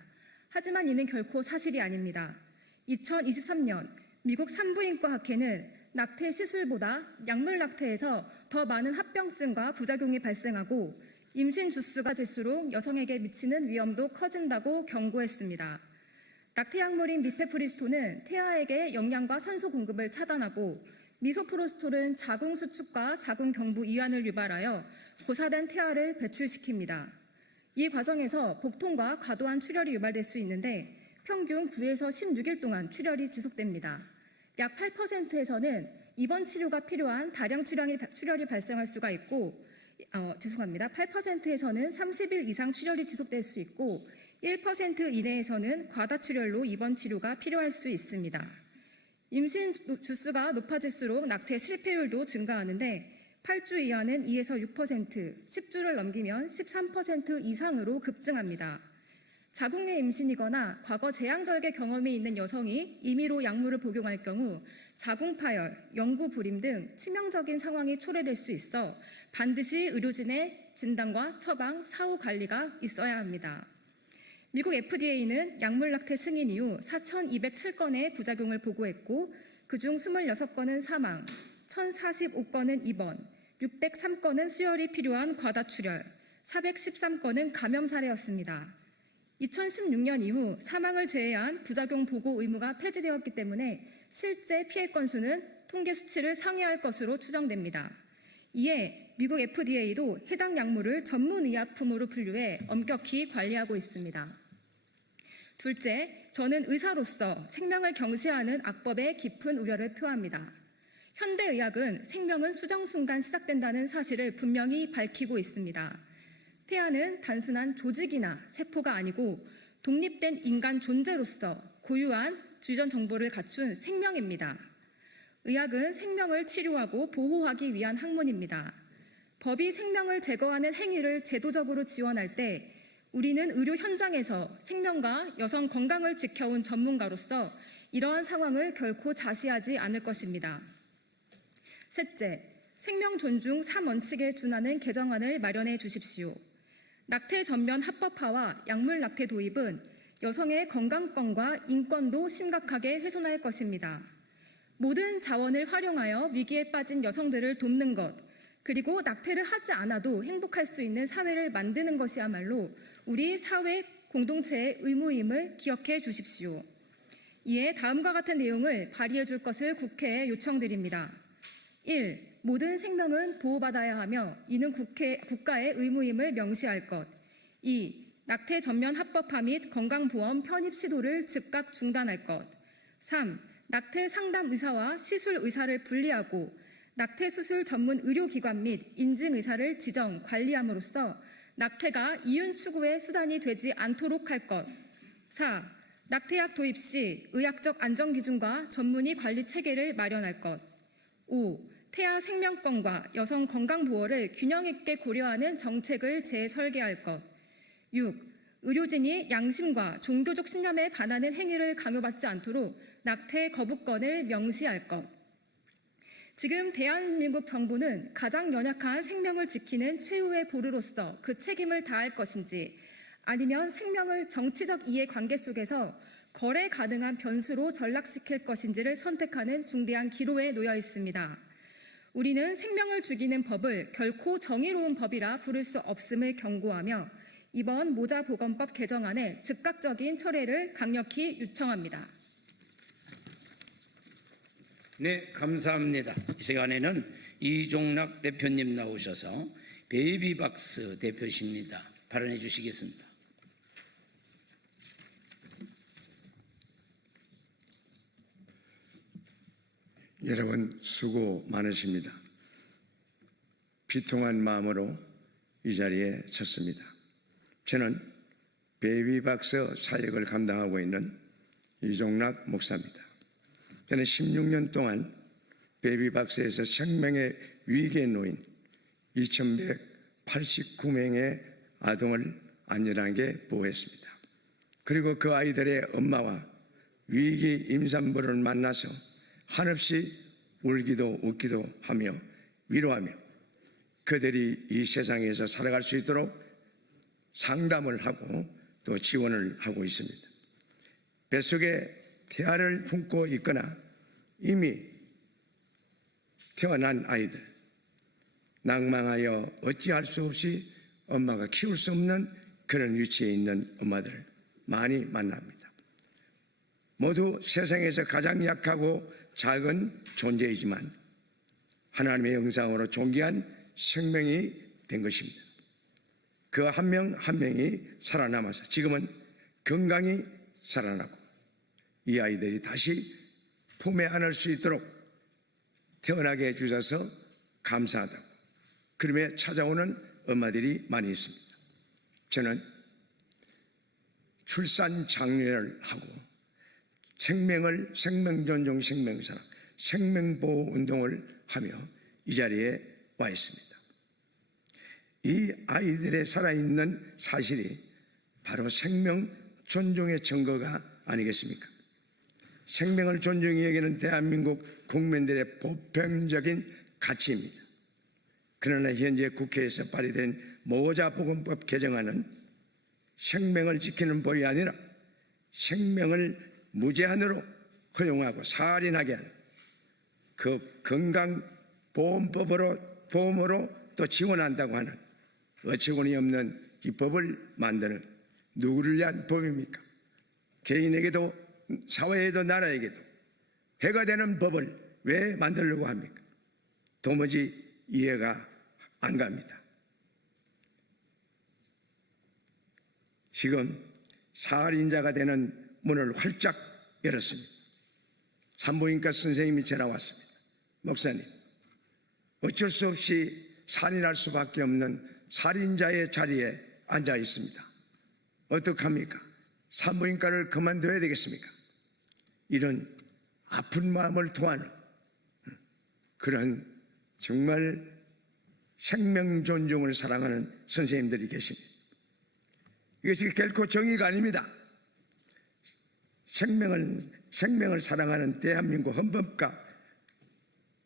하지만 이는 결코 사실이 아닙니다. 2023년 미국 산부인과 학회는 낙태 시술보다 약물 낙태에서 더 많은 합병증과 부작용이 발생하고 임신 주수가 질수록 여성에게 미치는 위험도 커진다고 경고했습니다. 낙태 약물인 미페프리스톨은 태아에게 영양과 산소 공급을 차단하고 미소프로스톨은 자궁 수축과 자궁 경부 이완을 유발하여 고사된 태아를 배출시킵니다. 이 과정에서 복통과 과도한 출혈이 유발될 수 있는데 평균 9에서 16일 동안 출혈이 지속됩니다. 약 8%에서는 입원 치료가 필요한 다량 출혈이 발생할 수가 있고 8%에서는 30일 이상 출혈이 지속될 수 있고 1% 이내에서는 과다 출혈로 입원 치료가 필요할 수 있습니다. 임신 주수가 높아질수록 낙태 실패율도 증가하는데 8주 이하는 2에서 6%, 10주를 넘기면 13% 이상으로 급증합니다. 자궁 내 임신이거나 과거 제왕절개 경험이 있는 여성이 임의로 약물을 복용할 경우 자궁 파열, 영구 불임 등 치명적인 상황이 초래될 수 있어 반드시 의료진의 진단과 처방, 사후 관리가 있어야 합니다. 미국 FDA는 약물 낙태 승인 이후 4,207건의 부작용을 보고했고 그중 26건은 사망, 1,045건은 입원, 603건은 수혈이 필요한 과다출혈, 413건은 감염 사례였습니다. 2016년 이후 사망을 제외한 부작용 보고 의무가 폐지되었기 때문에 실제 피해 건수는 통계 수치를 상회할 것으로 추정됩니다. 이에 미국 FDA도 해당 약물을 전문의약품으로 분류해 엄격히 관리하고 있습니다. 둘째, 저는 의사로서 생명을 경시하는 악법에 깊은 우려를 표합니다. 현대의학은 생명은 수정순간 시작된다는 사실을 분명히 밝히고 있습니다. 태아는 단순한 조직이나 세포가 아니고 독립된 인간 존재로서 고유한 주전 정보를 갖춘 생명입니다. 의학은 생명을 치료하고 보호하기 위한 학문입니다. 법이 생명을 제거하는 행위를 제도적으로 지원할 때 우리는 의료 현장에서 생명과 여성 건강을 지켜온 전문가로서 이러한 상황을 결코 자시하지 않을 것입니다. 셋째, 생명 존중 3원칙에 준하는 개정안을 마련해 주십시오. 낙태 전면 합법화와 약물 낙태 도입은 여성의 건강권과 인권도 심각하게 훼손할 것입니다. 모든 자원을 활용하여 위기에 빠진 여성들을 돕는 것, 그리고 낙태를 하지 않아도 행복할 수 있는 사회를 만드는 것이야말로 우리 사회 공동체의 의무임을 기억해 주십시오. 이에 다음과 같은 내용을 발의해 줄 것을 국회에 요청드립니다. 1. 모든 생명은 보호받아야 하며 이는 국가의 의무임을 명시할 것. 2. 낙태 전면 합법화 및 건강보험 편입 시도를 즉각 중단할 것. 3. 낙태 상담 의사와 시술 의사를 분리하고 낙태 수술 전문 의료기관 및 인증 의사를 지정, 관리함으로써 낙태가 이윤 추구의 수단이 되지 않도록 할 것. 4. 낙태약 도입 시 의학적 안전기준과 전문의 관리 체계를 마련할 것. 5. 태아 생명권과 여성 건강보호를 균형 있게 고려하는 정책을 재설계할 것. 6. 의료진이 양심과 종교적 신념에 반하는 행위를 강요받지 않도록 낙태 거부권을 명시할 것. 지금 대한민국 정부는 가장 연약한 생명을 지키는 최후의 보루로서 그 책임을 다할 것인지 아니면 생명을 정치적 이해관계 속에서 거래 가능한 변수로 전락시킬 것인지를 선택하는 중대한 기로에 놓여 있습니다. 우리는 생명을 죽이는 법을 결코 정의로운 법이라 부를 수 없음을 경고하며 이번 모자보건법 개정안의 즉각적인 철회를 강력히 요청합니다. 네, 감사합니다. 이 시간에는 이종락 대표님 나오셔서 베이비박스 대표십니다. 발언해 주시겠습니다. 여러분 수고 많으십니다. 비통한 마음으로 이 자리에 섰습니다. 저는 베이비박스 사역을 감당하고 있는 이종락 목사입니다. 저는 16년 동안 베이비박스에서 생명의 위기에 놓인 2,189명의 아동을 안전하게 보호했습니다. 그리고 그 아이들의 엄마와 위기 임산부를 만나서 한없이 울기도 웃기도 하며 위로하며 그들이 이 세상에서 살아갈 수 있도록 상담을 하고 또 지원을 하고 있습니다. 뱃속에 태아를 품고 있거나 이미 태어난 아이들, 낭망하여 어찌할 수 없이 엄마가 키울 수 없는 그런 위치에 있는 엄마들을 많이 만납니다. 모두 세상에서 가장 약하고 작은 존재이지만 하나님의 형상으로 존귀한 생명이 된 것입니다. 그 한 명 한 명이 살아남아서 지금은 건강히 살아나고 이 아이들이 다시 품에 안을 수 있도록 태어나게 해주셔서 감사하다고 그러며 찾아오는 엄마들이 많이 있습니다. 저는 출산 장려를 하고 생명존중 생명사랑 생명보호 운동을 하며 이 자리에 와 있습니다. 이 아이들의 살아있는 사실이 바로 생명 존중의 증거가 아니겠습니까? 생명을 존중히 여기는 대한민국 국민들의 보편적인 가치입니다. 그러나 현재 국회에서 발의된 모자보건법 개정안은 생명을 지키는 법이 아니라 생명을 무제한으로 허용하고 살인하게 하는 그 건강보험으로 또 지원한다고 하는 어처구니 없는 이 법을 만드는 누구를 위한 법입니까? 개인에게도 사회에도 나라에게도 해가 되는 법을 왜 만들려고 합니까? 도무지 이해가 안 갑니다. 지금 살인자가 되는 문을 활짝 열었습니다. 산부인과 선생님이 전화 왔습니다. 목사님, 어쩔 수 없이 살인할 수밖에 없는 살인자의 자리에 앉아 있습니다. 어떡합니까? 산부인과를 그만둬야 되겠습니까? 이런 아픈 마음을 토하는 그런 정말 생명 존중을 사랑하는 선생님들이 계십니다. 이것이 결코 정의가 아닙니다. 생명을 사랑하는 대한민국 헌법과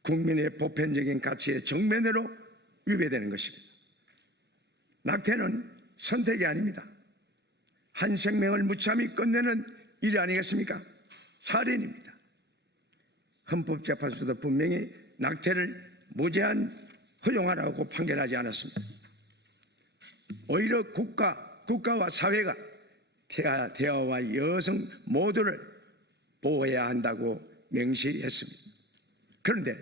국민의 보편적인 가치의 정면으로 위배되는 것입니다. 낙태는 선택이 아닙니다. 한 생명을 무참히 끝내는 일이 아니겠습니까? 살인입니다. 헌법재판소도 분명히 낙태를 무제한 허용하라고 판결하지 않았습니다. 오히려 국가와 사회가 태아와 여성 모두를 보호해야 한다고 명시했습니다. 그런데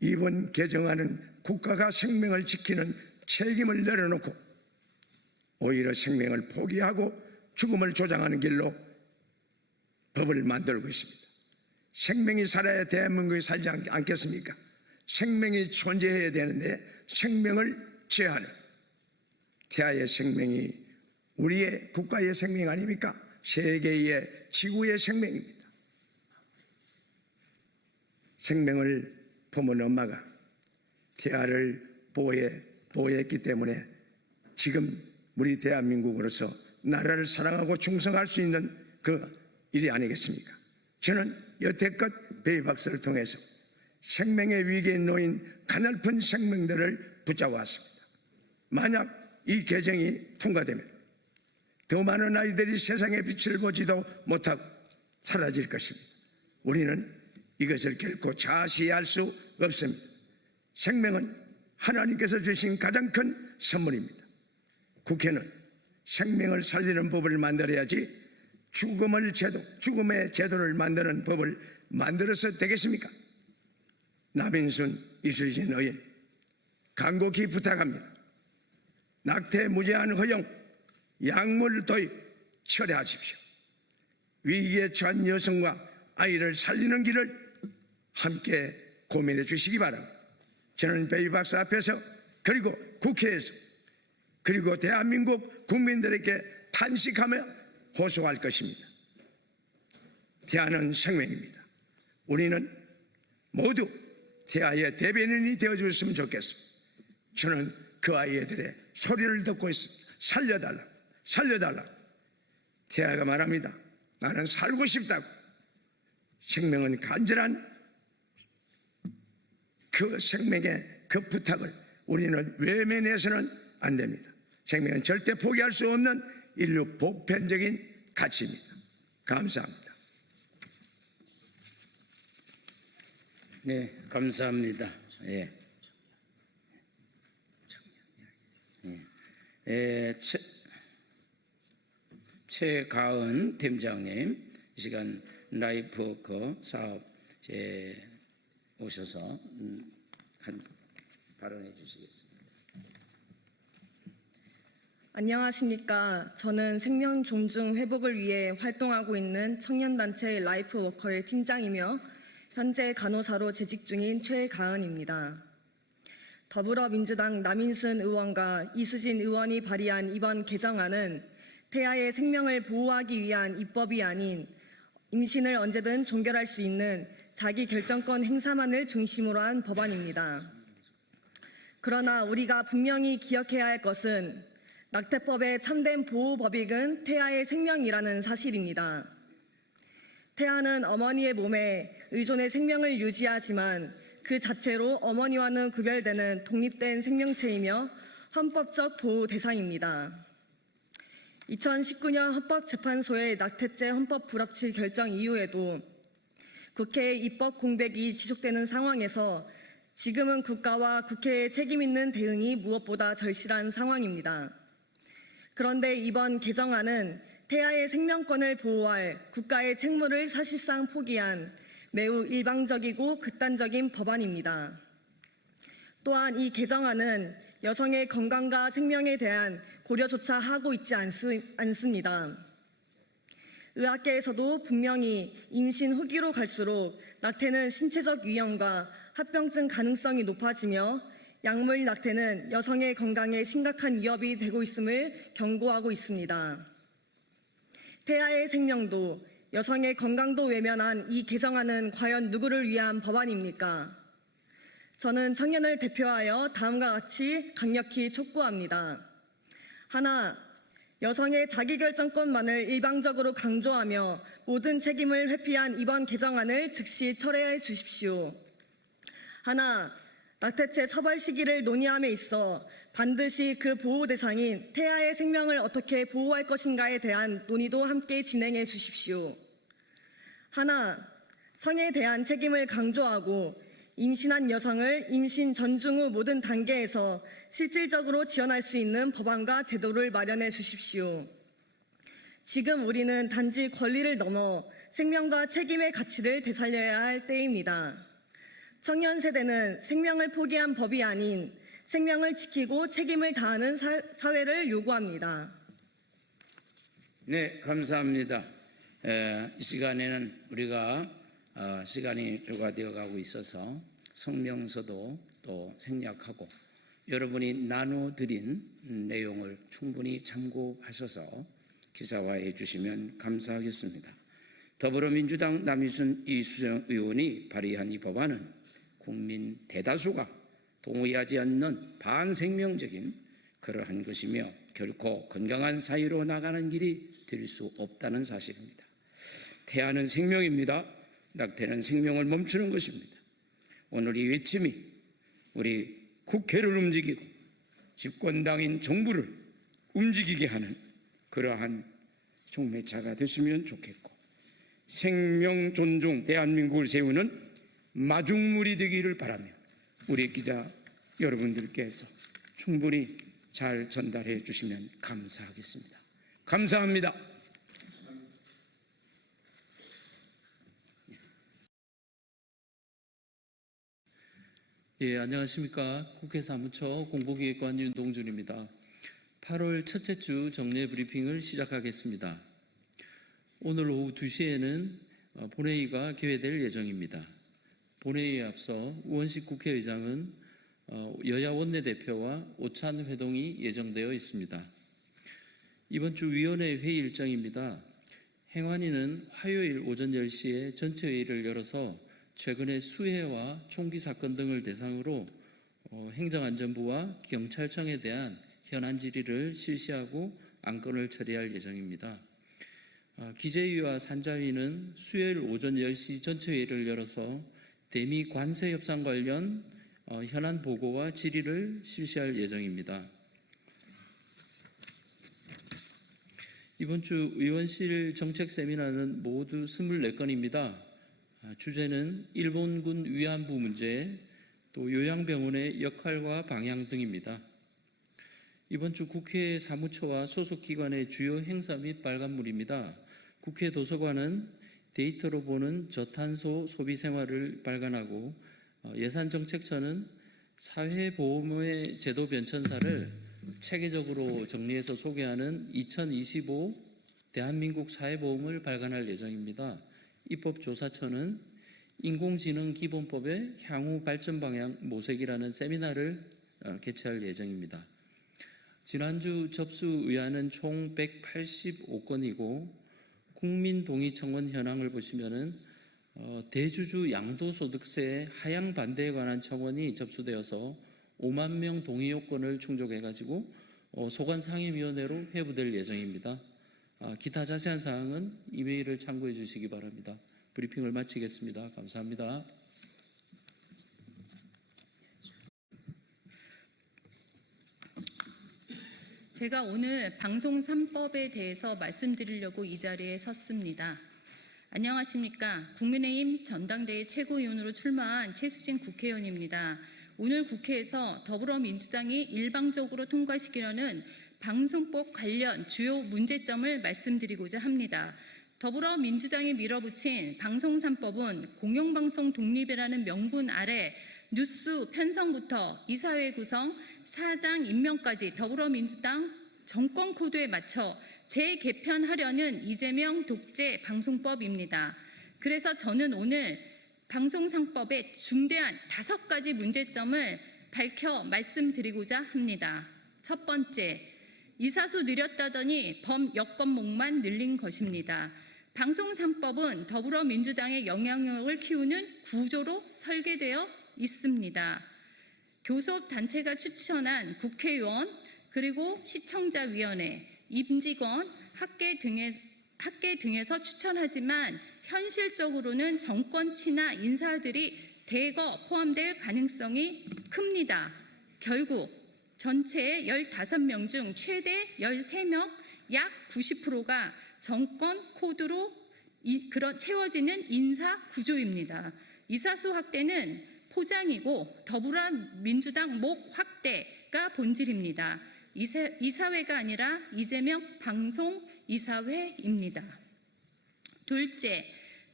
이번 개정안은 국가가 생명을 지키는 책임을 내려놓고 오히려 생명을 포기하고 죽음을 조장하는 길로 법을 만들고 있습니다. 생명이 살아야 대한민국이 살지 않겠습니까? 생명이 존재해야 되는데 생명을 제한하는 태아의 생명이 우리의 국가의 생명 아닙니까? 세계의 지구의 생명입니다. 생명을 품은 엄마가 태아를 보호했기 때문에 지금 우리 대한민국으로서 나라를 사랑하고 충성할 수 있는 그 일이 아니겠습니까? 저는 여태껏 베이박스를 통해서 생명의 위기에 놓인 가냘픈 생명들을 붙잡아 왔습니다. 만약 이 개정이 통과되면 더 많은 아이들이 세상의 빛을 보지도 못하고 사라질 것입니다. 우리는 이것을 결코 자시할 수 없습니다. 생명은 하나님께서 주신 가장 큰 선물입니다. 국회는 생명을 살리는 법을 만들어야지 죽음의 제도를 만드는 법을 만들어서 되겠습니까? 남인순, 이수진 의원 간곡히 부탁합니다. 낙태 무제한 허용, 약물 도입 철회하십시오. 위기에 처한 여성과 아이를 살리는 길을 함께 고민해 주시기 바랍니다. 저는 베이박스 앞에서 그리고 국회에서 그리고 대한민국 국민들에게 탄식하며 호소할 것입니다. 태아는 생명입니다. 우리는 모두 태아의 대변인이 되어줬으면 좋겠습니다. 저는 그 아이들의 소리를 듣고 있습니다. 살려달라, 살려달라. 태아가 말합니다. 나는 살고 싶다고. 생명은 간절한 그 생명의 그 부탁을 우리는 외면해서는 안 됩니다. 생명은 절대 포기할 수 없는 인류 보편적인 가치입니다. 감사합니다. 네, 감사합니다. 최가은 팀장님, 이 시간 라이프워커 사업 오셔서 발언해 주시겠습니다. 안녕하십니까. 저는 생명 존중 회복을 위해 활동하고 있는 청년단체 라이프워커의 팀장이며 현재 간호사로 재직 중인 최가은입니다. 더불어민주당 남인순 의원과 이수진 의원이 발의한 이번 개정안은 태아의 생명을 보호하기 위한 입법이 아닌 임신을 언제든 종결할 수 있는 자기 결정권 행사만을 중심으로 한 법안입니다. 그러나 우리가 분명히 기억해야 할 것은 낙태법의 참된 보호 법익은 태아의 생명이라는 사실입니다. 태아는 어머니의 몸에 의존해 생명을 유지하지만 그 자체로 어머니와는 구별되는 독립된 생명체이며 헌법적 보호 대상입니다. 2019년 헌법재판소의 낙태죄 헌법 불합치 결정 이후에도 국회의 입법 공백이 지속되는 상황에서 지금은 국가와 국회의 책임 있는 대응이 무엇보다 절실한 상황입니다. 그런데 이번 개정안은 태아의 생명권을 보호할 국가의 책무를 사실상 포기한 매우 일방적이고 극단적인 법안입니다. 또한 이 개정안은 여성의 건강과 생명에 대한 고려조차 하고 있지 않습니다. 의학계에서도 분명히 임신 후기로 갈수록 낙태는 신체적 위험과 합병증 가능성이 높아지며 약물 낙태는 여성의 건강에 심각한 위협이 되고 있음을 경고하고 있습니다. 태아의 생명도 여성의 건강도 외면한 이 개정안은 과연 누구를 위한 법안입니까? 저는 청년을 대표하여 다음과 같이 강력히 촉구합니다. 하나, 여성의 자기결정권만을 일방적으로 강조하며 모든 책임을 회피한 이번 개정안을 즉시 철회해 주십시오. 하나, 낙태죄 처벌 시기를 논의함에 있어 반드시 그 보호 대상인 태아의 생명을 어떻게 보호할 것인가에 대한 논의도 함께 진행해 주십시오. 하나, 성에 대한 책임을 강조하고 임신한 여성을 임신 전중 후 모든 단계에서 실질적으로 지원할 수 있는 법안과 제도를 마련해 주십시오. 지금 우리는 단지 권리를 넘어 생명과 책임의 가치를 되살려야 할 때입니다. 청년 세대는 생명을 포기한 법이 아닌 생명을 지키고 책임을 다하는 사회를 요구합니다. 네, 감사합니다. 이 시간에는 우리가 시간이 초과되어 가고 있어서 성명서도 또 생략하고 여러분이 나눠드린 내용을 충분히 참고하셔서 기사화해 주시면 감사하겠습니다. 더불어민주당 남이순 이수정 의원이 발의한 이 법안은 국민 대다수가 동의하지 않는 반생명적인 그러한 것이며 결코 건강한 사회로 나가는 길이 될 수 없다는 사실입니다. 태아는 생명입니다. 낙태는 생명을 멈추는 것입니다. 오늘 이 외침이 우리 국회를 움직이고 집권당인 정부를 움직이게 하는 그러한 촉매차가 됐으면 좋겠고 생명 존중 대한민국을 세우는 마중물이 되기를 바라며 우리 기자 여러분들께서 충분히 잘 전달해 주시면 감사하겠습니다. 감사합니다. 예, 안녕하십니까. 국회 사무처 공보기획관 윤동준입니다. 8월 첫째 주 정례 브리핑을 시작하겠습니다. 오늘 오후 2시에는 본회의가 개회될 예정입니다. 본회의에 앞서 우원식 국회의장은 여야 원내대표와 오찬 회동이 예정되어 있습니다. 이번 주 위원회 회의 일정입니다. 행안위는 화요일 오전 10시에 전체 회의를 열어서 최근의 수해와 총기 사건 등을 대상으로 행정안전부와 경찰청에 대한 현안 질의를 실시하고 안건을 처리할 예정입니다. 기재위와 산자위는 수요일 오전 10시 전체 회의를 열어서 대미 관세 협상 관련 현안 보고와 질의를 실시할 예정입니다. 이번 주 의원실 정책 세미나는 모두 24건입니다. 주제는 일본군 위안부 문제, 또 요양병원의 역할과 방향 등입니다. 이번 주 국회 사무처와 소속기관의 주요 행사 및 발간물입니다. 국회 도서관은 데이터로 보는 저탄소 소비 생활을 발간하고 예산정책처는 사회보험의 제도 변천사를 체계적으로 정리해서 소개하는 2025 대한민국 사회보험을 발간할 예정입니다. 입법조사처는 인공지능기본법의 향후 발전 방향 모색이라는 세미나를 개최할 예정입니다. 지난주 접수 의안은 총 185건이고 국민동의청원 현황을 보시면은 대주주 양도소득세 하향 반대에 관한 청원이 접수되어서 5만 명 동의 요건을 충족해가지고 소관상임위원회로 회부될 예정입니다. 기타 자세한 사항은 이메일을 참고해 주시기 바랍니다. 브리핑을 마치겠습니다. 감사합니다. 제가 오늘 방송 3법에 대해서 말씀드리려고 이 자리에 섰습니다. 안녕하십니까. 국민의힘 전당대회 최고위원으로 출마한 최수진 국회의원입니다. 오늘 국회에서 더불어민주당이 일방적으로 통과시키려는 방송법 관련 주요 문제점을 말씀드리고자 합니다. 더불어민주당이 밀어붙인 방송 3법은 공영방송 독립이라는 명분 아래 뉴스 편성부터 이사회 구성, 사장 임명까지 더불어민주당 정권 코드에 맞춰 재개편하려는 이재명 독재 방송법입니다. 그래서 저는 오늘 방송 3법의 중대한 5가지 문제점을 밝혀 말씀드리고자 합니다. 첫 번째, 이사수 늘렸다더니 범여권목만 늘린 것입니다. 방송 3법은 더불어민주당의 영향력을 키우는 구조로 설계되어 있습니다. 교섭단체가 추천한 국회의원, 그리고 시청자위원회, 임직원, 학계 등에서 추천하지만 현실적으로는 정권 친화 인사들이 대거 포함될 가능성이 큽니다. 결국 전체의 15명 중 최대 13명, 약 90%가 정권 코드로 채워지는 인사 구조입니다. 이사수 확대는 포장이고 더불어민주당 목 확대가 본질입니다. 이사회가 아니라 이재명 방송이사회입니다. 둘째,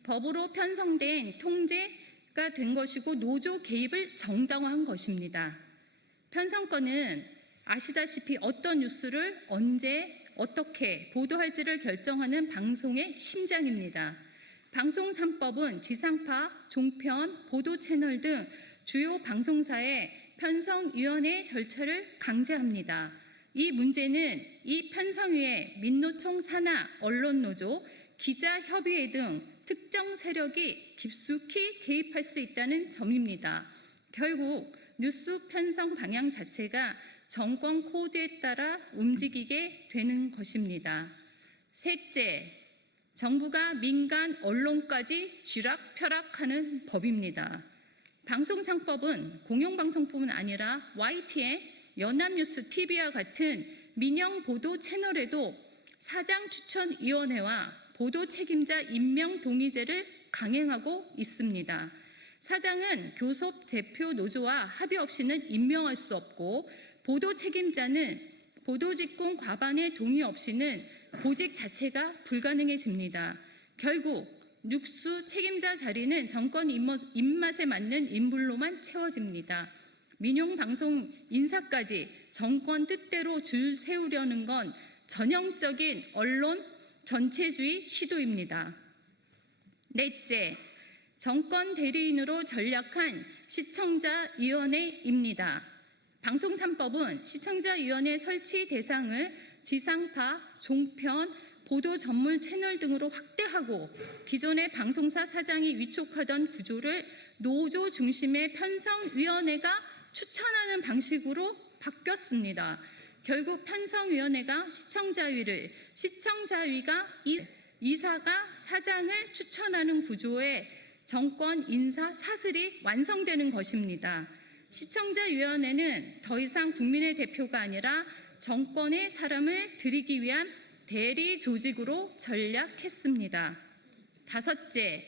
법으로 편성된 통제가 된 것이고 노조 개입을 정당화한 것입니다. 편성권은 아시다시피 어떤 뉴스를 언제 어떻게 보도할지를 결정하는 방송의 심장입니다. 방송 3법은 지상파, 종편, 보도 채널 등 주요 방송사의 편성위원회 절차를 강제합니다. 이 문제는 이 편성위에 민노총 산하, 언론노조, 기자협의회 등 특정 세력이 깊숙이 개입할 수 있다는 점입니다. 결국 뉴스 편성 방향 자체가 정권 코드에 따라 움직이게 되는 것입니다. 셋째, 정부가 민간 언론까지 쥐락펴락하는 법입니다. 방송3법은 공영방송뿐만 아니라 YTN, 연합뉴스 TV와 같은 민영 보도 채널에도 사장 추천위원회와 보도 책임자 임명 동의제를 강행하고 있습니다. 사장은 교섭 대표 노조와 합의 없이는 임명할 수 없고 보도 책임자는 보도직군 과반의 동의 없이는 보직 자체가 불가능해집니다. 결국 뉴스 책임자 자리는 정권 입맛에 맞는 인물로만 채워집니다. 민용방송 인사까지 정권 뜻대로 줄 세우려는 건 전형적인 언론 전체주의 시도입니다. 넷째, 정권 대리인으로 전략한 시청자위원회입니다. 방송 3법은 시청자위원회 설치 대상을 지상파, 종편, 보도 전문 채널 등으로 확대하고 기존의 방송사 사장이 위촉하던 구조를 노조 중심의 편성위원회가 추천하는 방식으로 바뀌었습니다. 결국 편성위원회가 시청자위를, 시청자위가 이사가 사장을 추천하는 구조의 정권 인사 사슬이 완성되는 것입니다. 시청자위원회는 더 이상 국민의 대표가 아니라 정권의 사람을 들이기 위한 대리 조직으로 전략했습니다. 다섯째,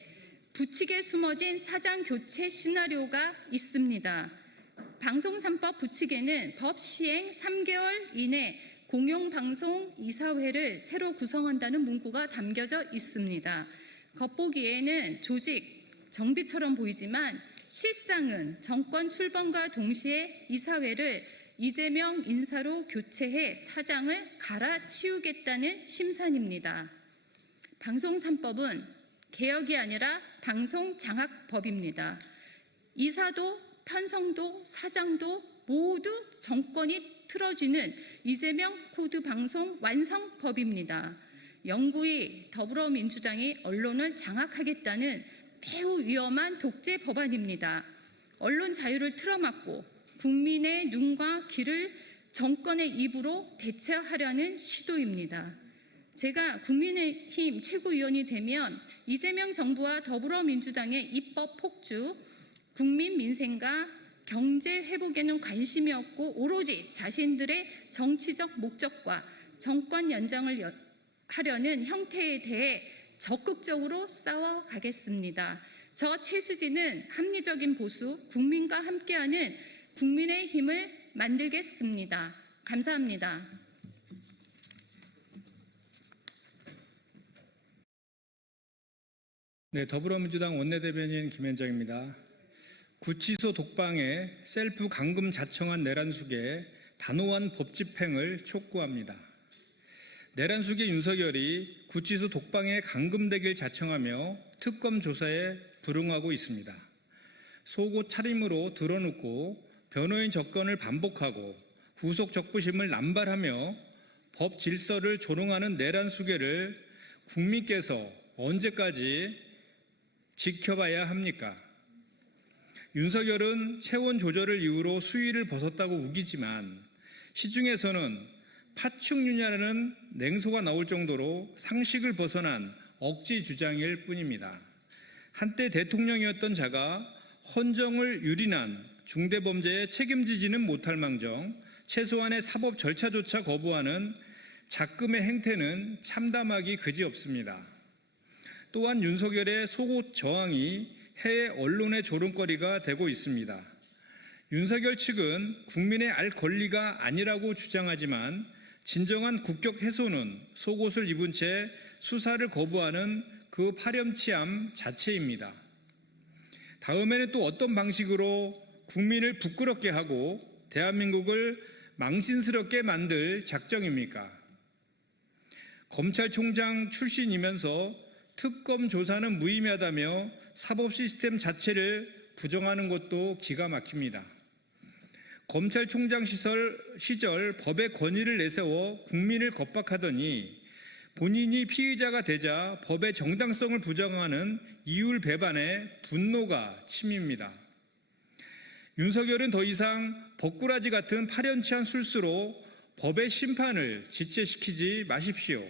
부칙에 숨어진 사장 교체 시나리오가 있습니다. 방송 3법 부칙에는 법 시행 3개월 이내 공영방송 이사회를 새로 구성한다는 문구가 담겨져 있습니다. 겉보기에는 조직, 정비처럼 보이지만 실상은 정권 출범과 동시에 이사회를 이재명 인사로 교체해 사장을 갈아치우겠다는 심산입니다. 방송 3법은 개혁이 아니라 방송장악법입니다. 이사도 편성도 사장도 모두 정권이 틀어쥐는 이재명 코드 방송 완성법입니다. 영구히 더불어민주당이 언론을 장악하겠다는 매우 위험한 독재 법안입니다. 언론 자유를 틀어막고 국민의 눈과 귀를 정권의 입으로 대체하려는 시도입니다. 제가 국민의힘 최고위원이 되면 이재명 정부와 더불어민주당의 입법 폭주, 국민 민생과 경제 회복에는 관심이 없고 오로지 자신들의 정치적 목적과 정권 연장을 하려는 형태에 대해 적극적으로 싸워가겠습니다. 저 최수진은 합리적인 보수, 국민과 함께하는 국민의힘을 만들겠습니다. 감사합니다. 네, 더불어민주당 원내대변인 김현정입니다. 구치소 독방에 셀프 감금 자청한 내란숙의 단호한 법 집행을 촉구합니다. 내란숙의 윤석열이 구치소 독방에 감금되길 자청하며 특검 조사에 불응하고 있습니다. 속옷 차림으로 드러눕고 변호인 접근을 반복하고 후속 적부심을 남발하며 법 질서를 조롱하는 내란숙애를 국민께서 언제까지 지켜봐야 합니까? 윤석열은 체온 조절을 이유로 수위를 벗었다고 우기지만 시중에서는 파충류냐는 냉소가 나올 정도로 상식을 벗어난 억지 주장일 뿐입니다. 한때 대통령이었던 자가 헌정을 유린한 중대범죄에 책임지지는 못할 망정 최소한의 사법 절차조차 거부하는 작금의 행태는 참담하기 그지없습니다. 또한 윤석열의 속옷 저항이 해외 언론의 조롱거리가 되고 있습니다. 윤석열 측은 국민의 알 권리가 아니라고 주장하지만 진정한 국격 훼손은 속옷을 입은 채 수사를 거부하는 그 파렴치함 자체입니다. 다음에는 또 어떤 방식으로 국민을 부끄럽게 하고 대한민국을 망신스럽게 만들 작정입니까? 검찰총장 출신이면서 특검 조사는 무의미하다며 사법 시스템 자체를 부정하는 것도 기가 막힙니다. 검찰총장 시절 법의 권위를 내세워 국민을 겁박하더니 본인이 피의자가 되자 법의 정당성을 부정하는 이율 배반에 분노가 치밉니다. 윤석열은 더 이상 법꾸라지 같은 파렴치한 술수로 법의 심판을 지체시키지 마십시오.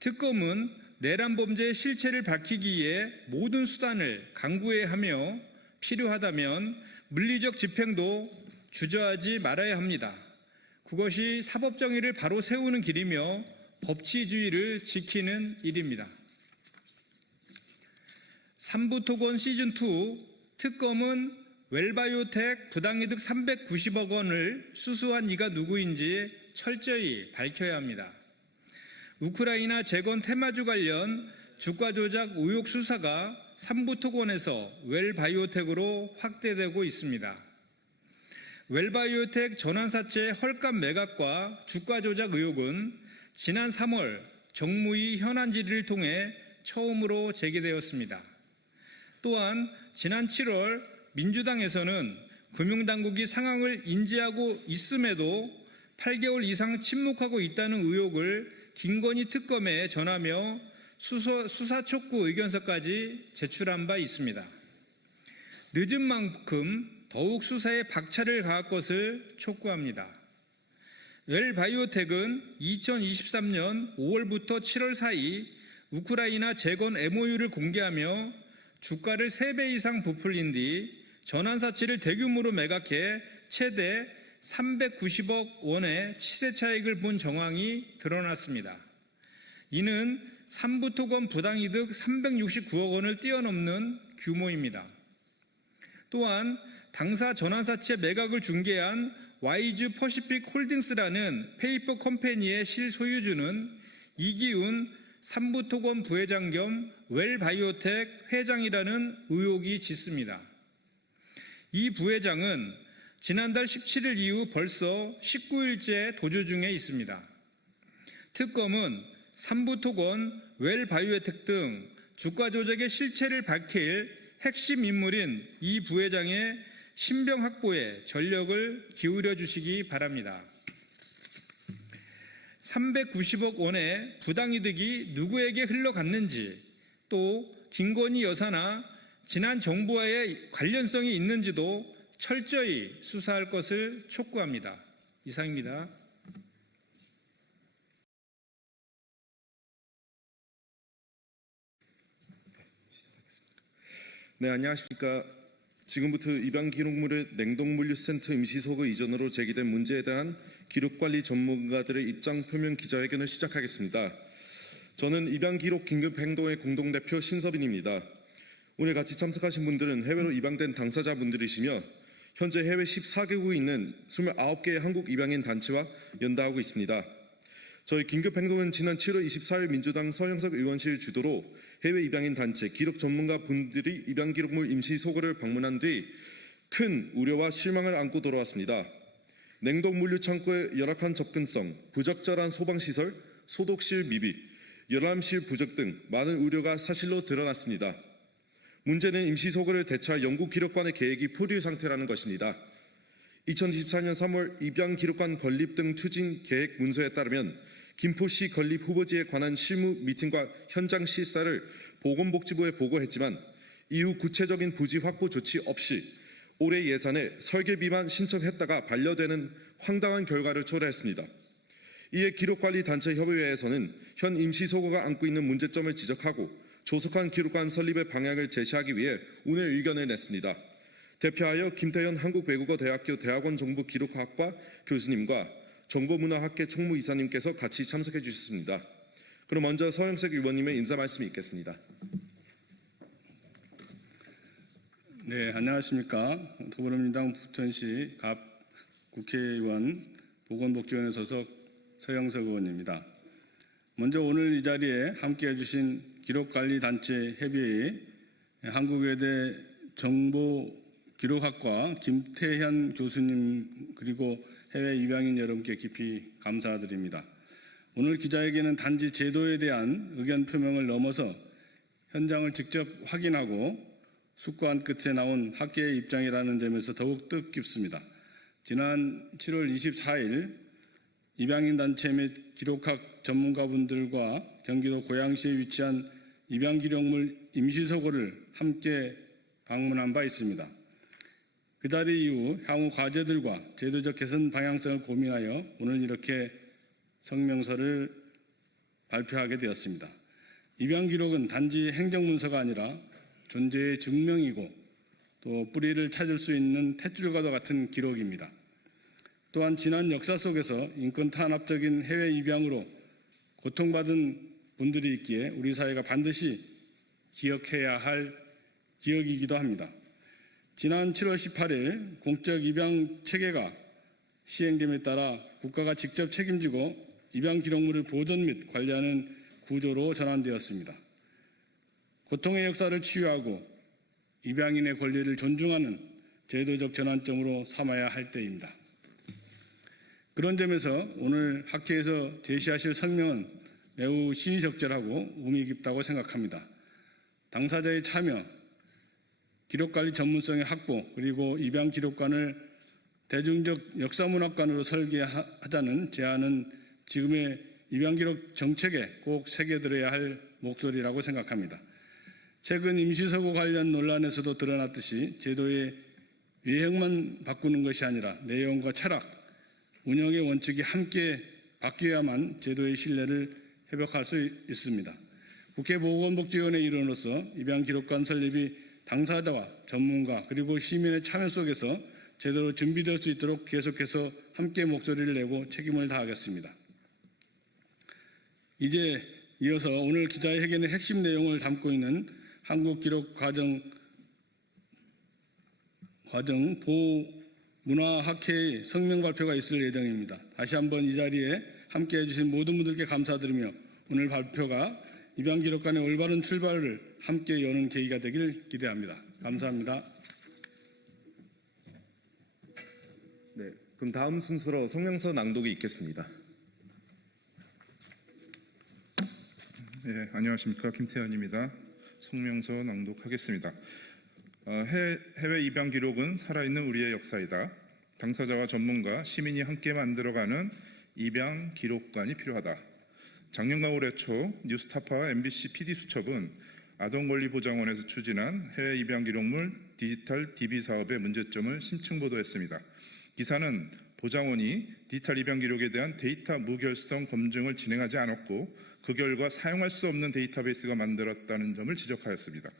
특검은 내란 범죄의 실체를 밝히기 위해 모든 수단을 강구해야 하며 필요하다면 물리적 집행도 주저하지 말아야 합니다. 그것이 사법정의를 바로 세우는 길이며 법치주의를 지키는 일입니다. 삼부토건 시즌2 특검은 웰바이오텍 부당이득 390억 원을 수수한 이가 누구인지 철저히 밝혀야 합니다. 우크라이나 재건 테마주 관련 주가 조작 의혹 수사가 삼부토건에서 웰바이오텍으로 확대되고 있습니다. 웰바이오텍 전환사채 헐값 매각과 주가 조작 의혹은 지난 3월 정무위 현안 질의를 통해 처음으로 제기되었습니다. 또한 지난 7월 민주당에서는 금융당국이 상황을 인지하고 있음에도 8개월 이상 침묵하고 있다는 의혹을 김건희 특검에 전하며 수사 촉구 의견서까지 제출한 바 있습니다. 늦은 만큼 더욱 수사에 박차를 가할 것을 촉구합니다. 웰바이오텍은 2023년 5월부터 7월 사이 우크라이나 재건 MOU를 공개하며 주가를 3배 이상 부풀린 뒤 전환사치를 대규모로 매각해 최대 390억 원의 시세 차익을 본 정황이 드러났습니다. 이는 삼부토건 부당이득 369억 원을 뛰어넘는 규모입니다. 또한 당사 전환사채 매각을 중개한 와이즈 퍼시픽 홀딩스라는 페이퍼 컴퍼니의 실소유주는 이기훈 삼부토건 부회장 겸 웰바이오텍 회장이라는 의혹이 짙습니다. 이 부회장은 지난달 17일 이후 벌써 19일째 도주 중에 있습니다. 특검은 삼부토건, 웰바이오텍 등 주가 조작의 실체를 밝힐 핵심 인물인 이 부회장의 신병 확보에 전력을 기울여 주시기 바랍니다. 390억 원의 부당이득이 누구에게 흘러갔는지 또 김건희 여사나 지난 정부와의 관련성이 있는지도 철저히 수사할 것을 촉구합니다. 이상입니다. 네, 안녕하십니까. 지금부터 입양 기록물의 냉동물류센터 임시소거 이전으로 제기된 문제에 대한 기록관리 전문가들의 입장 표명 기자회견을 시작하겠습니다. 저는 입양 기록 긴급 행동의 공동대표 신서빈입니다. 오늘 같이 참석하신 분들은 해외로 입양된 당사자분들이시며 현재 해외 14개국에 있는 29개의 한국 입양인 단체와 연대하고 있습니다. 저희 긴급행동은 지난 7월 24일 민주당 서영석 의원실 주도로 해외 입양인 단체, 기록 전문가 분들이 입양 기록물 임시 소거를 방문한 뒤 큰 우려와 실망을 안고 돌아왔습니다. 냉동 물류 창고의 열악한 접근성, 부적절한 소방시설, 소독실 미비, 열람실 부족 등 많은 우려가 사실로 드러났습니다. 문제는 임시 소거를 대체할 영국 기록관의 계획이 포류 상태라는 것입니다. 2024년 3월 입양 기록관 건립 등 추진 계획 문서에 따르면 김포시 건립 후보지에 관한 실무 미팅과 현장 실사를 보건복지부에 보고했지만 이후 구체적인 부지 확보 조치 없이 올해 예산에 설계비만 신청했다가 반려되는 황당한 결과를 초래했습니다. 이에 기록관리단체협의회에서는 현 임시소거가 안고 있는 문제점을 지적하고 조속한 기록관 설립의 방향을 제시하기 위해 오늘 의견을 냈습니다. 대표하여 김태현 한국외국어대학교 대학원 정보기록학과 교수님과 정보문화학계 총무이사님께서 같이 참석해 주셨습니다. 그럼 먼저 서영석 의원님의 인사 말씀이 있겠습니다. 네, 안녕하십니까. 더불어민주당 부천시 갑 국회의원 보건복지위원회 소속 서영석 의원입니다. 먼저 오늘 이 자리에 함께해 주신 기록관리단체 협의회 한국외대 정보기록학과 김태현 교수님 그리고 해외 입양인 여러분께 깊이 감사드립니다. 오늘 기자회견은 단지 제도에 대한 의견 표명을 넘어서 현장을 직접 확인하고 숙고한 끝에 나온 학계의 입장이라는 점에서 더욱 뜻깊습니다. 지난 7월 24일 입양인 단체 및 기록학 전문가분들과 경기도 고양시에 위치한 입양 기록물 임시소거를 함께 방문한 바 있습니다. 그 자리 이후 향후 과제들과 제도적 개선 방향성을 고민하여 오늘 이렇게 성명서를 발표하게 되었습니다. 입양 기록은 단지 행정문서가 아니라 존재의 증명이고 또 뿌리를 찾을 수 있는 탯줄과도 같은 기록입니다. 또한 지난 역사 속에서 인권 탄압적인 해외 입양으로 고통받은 분들이 있기에 우리 사회가 반드시 기억해야 할 기억이기도 합니다. 지난 7월 18일 공적 입양 체계가 시행됨에 따라 국가가 직접 책임지고 입양 기록물을 보존 및 관리하는 구조로 전환되었습니다. 고통의 역사를 치유하고 입양인의 권리를 존중하는 제도적 전환점으로 삼아야 할 때입니다. 그런 점에서 오늘 학회에서 제시하실 설명은 매우 시의적절하고 의미 깊다고 생각합니다. 당사자의 참여, 기록관리 전문성의 확보, 그리고 입양 기록관을 대중적 역사문화관으로 설계하자는 제안은 지금의 입양 기록 정책에 꼭 새겨들어야 할 목소리라고 생각합니다. 최근 임시소거 관련 논란에서도 드러났듯이 제도의 외형만 바꾸는 것이 아니라 내용과 철학, 운영의 원칙이 함께 바뀌어야만 제도의 신뢰를 회복할 수 있습니다. 국회 보건복지위원회 일원으로서 입양 기록관 설립이 당사자와 전문가 그리고 시민의 참여 속에서 제대로 준비될 수 있도록 계속해서 함께 목소리를 내고 책임을 다하겠습니다. 이제 이어서 오늘 기자회견의 핵심 내용을 담고 있는 한국기록과정 보문화학회의 성명 발표가 있을 예정입니다. 다시 한번 이 자리에 함께해 주신 모든 분들께 감사드리며 오늘 발표가 입양기록관의 올바른 출발을 함께 여는 계기가 되길 기대합니다. 감사합니다. 네, 그럼 다음 순서로 성명서 낭독이 있겠습니다. 네, 안녕하십니까. 김태현입니다. 성명서 낭독하겠습니다. 해외 입양 기록은 살아있는 우리의 역사이다. 당사자와 전문가, 시민이 함께 만들어가는 입양 기록관이 필요하다. 작년과 올해 초 뉴스타파와 MBC PD수첩은 아동권리보장원에서 추진한 해외 입양 기록물 디지털 DB 사업의 문제점을 심층 보도했습니다. 기사는 보장원이 디지털 입양 기록에 대한 데이터 무결성 검증을 진행하지 않았고 그 결과 사용할 수 없는 데이터베이스가 만들었다는 점을 지적하였습니다.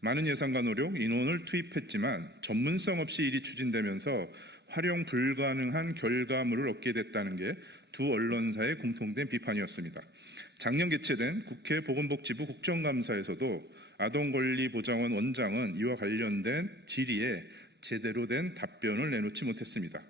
많은 예산과 노력, 인원을 투입했지만 전문성 없이 일이 추진되면서 활용 불가능한 결과물을 얻게 됐다는 게 두 언론사의 공통된 비판이었습니다. 작년 개최된 국회 보건복지부 국정감사에서도 아동권리보장원 원장은 이와 관련된 질의에 제대로 된 답변을 내놓지 못했습니다.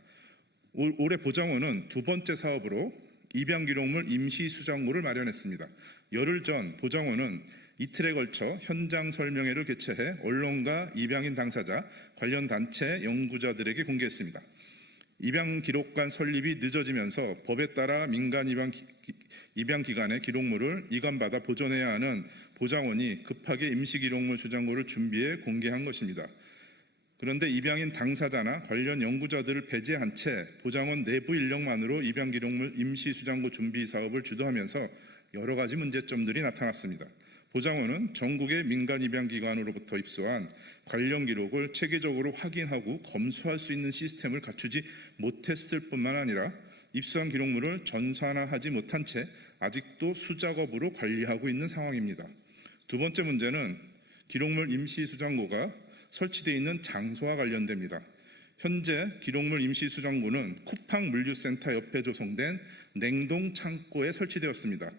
올해 보장원은 두 번째 사업으로 입양기록물 임시수장고를 마련했습니다. 열흘 전 보장원은 이틀에 걸쳐 현장 설명회를 개최해 언론과 입양인 당사자, 관련 단체, 연구자들에게 공개했습니다. 입양기록관 설립이 늦어지면서 법에 따라 민간 입양기관의 기록물을 이관받아 보존해야 하는 보장원이 급하게 임시기록물 수장고를 준비해 공개한 것입니다. 그런데 입양인 당사자나 관련 연구자들을 배제한 채 보장원 내부 인력만으로 입양기록물 임시수장고 준비 사업을 주도하면서 여러 가지 문제점들이 나타났습니다. 보장원은 전국의 민간 입양기관으로부터 입수한 관련 기록을 체계적으로 확인하고 검수할 수 있는 시스템을 갖추지 못했을 뿐만 아니라 입수한 기록물을 전산화하지 못한 채 아직도 수작업으로 관리하고 있는 상황입니다. 두 번째 문제는 기록물 임시수장고가 설치되어 있는 장소와 관련됩니다. 현재 기록물 임시수장고는 쿠팡 물류센터 옆에 조성된 냉동 창고에 설치되었습니다.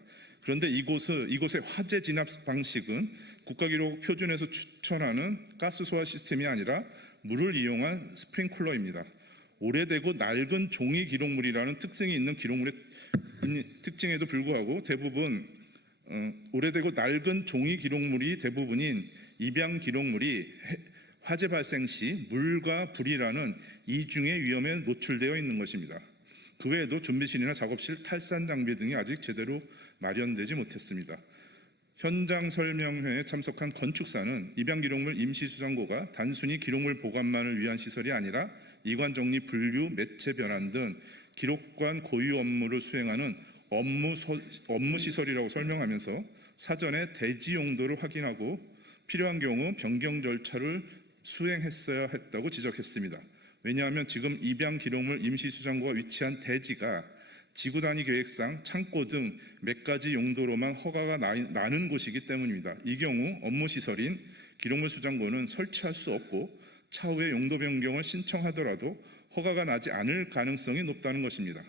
그런데 이곳의 화재 진압 방식은 국가기록 표준에서 추천하는 가스 소화 시스템이 아니라 물을 이용한 스프링클러입니다. 오래되고 낡은 종이 기록물이라는 특징이 있는 기록물의 특징에도 불구하고 오래되고 낡은 종이 기록물이 대부분인 입양 기록물이 화재 발생 시 물과 불이라는 이중의 위험에 노출되어 있는 것입니다. 그 외에도 준비실이나 작업실, 탈산 장비 등이 아직 제대로 마련되지 못했습니다. 현장 설명회에 참석한 건축사는 입양 기록물 임시수장고가 단순히 기록물 보관만을 위한 시설이 아니라 이관 정리, 분류, 매체 변환 등 기록관 고유 업무를 수행하는 업무 시설이라고 설명하면서 사전에 대지 용도를 확인하고 필요한 경우 변경 절차를 수행했어야 했다고 지적했습니다. 왜냐하면 지금 입양 기록물 임시수장고가 위치한 대지가 지구 단위 계획상 창고 등 몇 가지 용도로만 허가가 나는 곳이기 때문입니다. 이 경우 업무 시설인 기록물 수장고는 설치할 수 없고 차후에 용도 변경을 신청하더라도 허가가 나지 않을 가능성이 높다는 것입니다.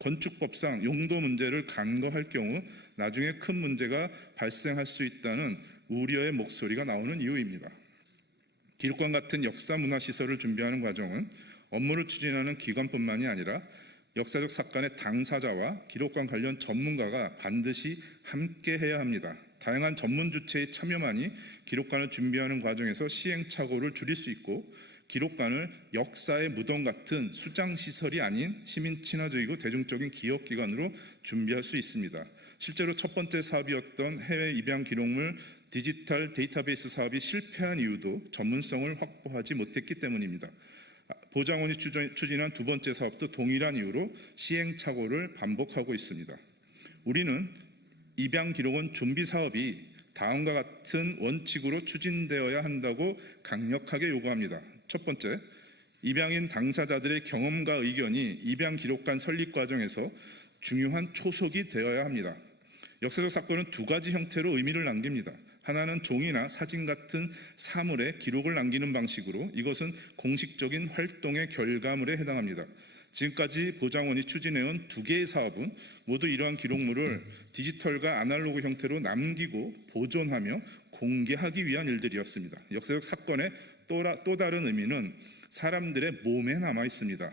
건축법상 용도 문제를 간과할 경우 나중에 큰 문제가 발생할 수 있다는 우려의 목소리가 나오는 이유입니다. 기록관 같은 역사 문화 시설을 준비하는 과정은 업무를 추진하는 기관뿐만이 아니라 역사적 사건의 당사자와 기록관 관련 전문가가 반드시 함께 해야 합니다. 다양한 전문 주체의 참여만이 기록관을 준비하는 과정에서 시행착오를 줄일 수 있고 기록관을 역사의 무덤 같은 수장시설이 아닌 시민 친화적이고 대중적인 기업기관으로 준비할 수 있습니다. 실제로 첫 번째 사업이었던 해외 입양 기록물 디지털 데이터베이스 사업이 실패한 이유도 전문성을 확보하지 못했기 때문입니다. 보장원이 추진한 두 번째 사업도 동일한 이유로 시행착오를 반복하고 있습니다. 우리는 입양 기록원 준비 사업이 다음과 같은 원칙으로 추진되어야 한다고 강력하게 요구합니다. 첫 번째, 입양인 당사자들의 경험과 의견이 입양 기록관 설립 과정에서 중요한 초석이 되어야 합니다. 역사적 사건은 두 가지 형태로 의미를 남깁니다. 하나는 종이나 사진 같은 사물에 기록을 남기는 방식으로 이것은 공식적인 활동의 결과물에 해당합니다. 지금까지 보장원이 추진해온 두 개의 사업은 모두 이러한 기록물을 디지털과 아날로그 형태로 남기고 보존하며 공개하기 위한 일들이었습니다. 역사적 사건의 또 다른 의미는 사람들의 몸에 남아 있습니다.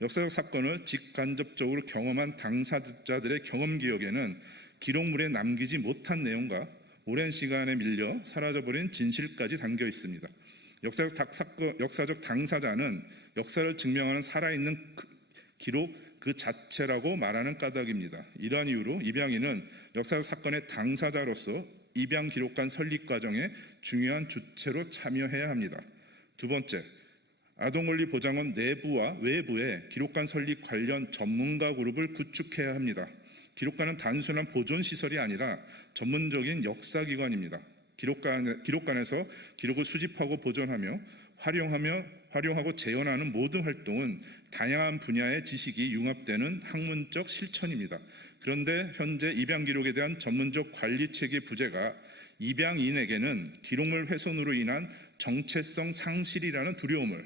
역사적 사건을 직간접적으로 경험한 당사자들의 경험 기억에는 기록물에 남기지 못한 내용과 오랜 시간에 밀려 사라져버린 진실까지 담겨 있습니다. 역사적 당사자는 역사를 증명하는 살아있는 기록 그 자체라고 말하는 까닭입니다. 이러한 이유로 입양인은 역사적 사건의 당사자로서 입양 기록관 설립 과정에 중요한 주체로 참여해야 합니다. 두 번째, 아동권리보장원 내부와 외부에 기록관 설립 관련 전문가 그룹을 구축해야 합니다. 기록관은 단순한 보존시설이 아니라 전문적인 역사기관입니다. 기록관에서 기록을 수집하고 보존하며 활용하고 재현하는 모든 활동은 다양한 분야의 지식이 융합되는 학문적 실천입니다. 그런데 현재 입양 기록에 대한 전문적 관리 체계 부재가 입양인에게는 기록물 훼손으로 인한 정체성 상실이라는 두려움을,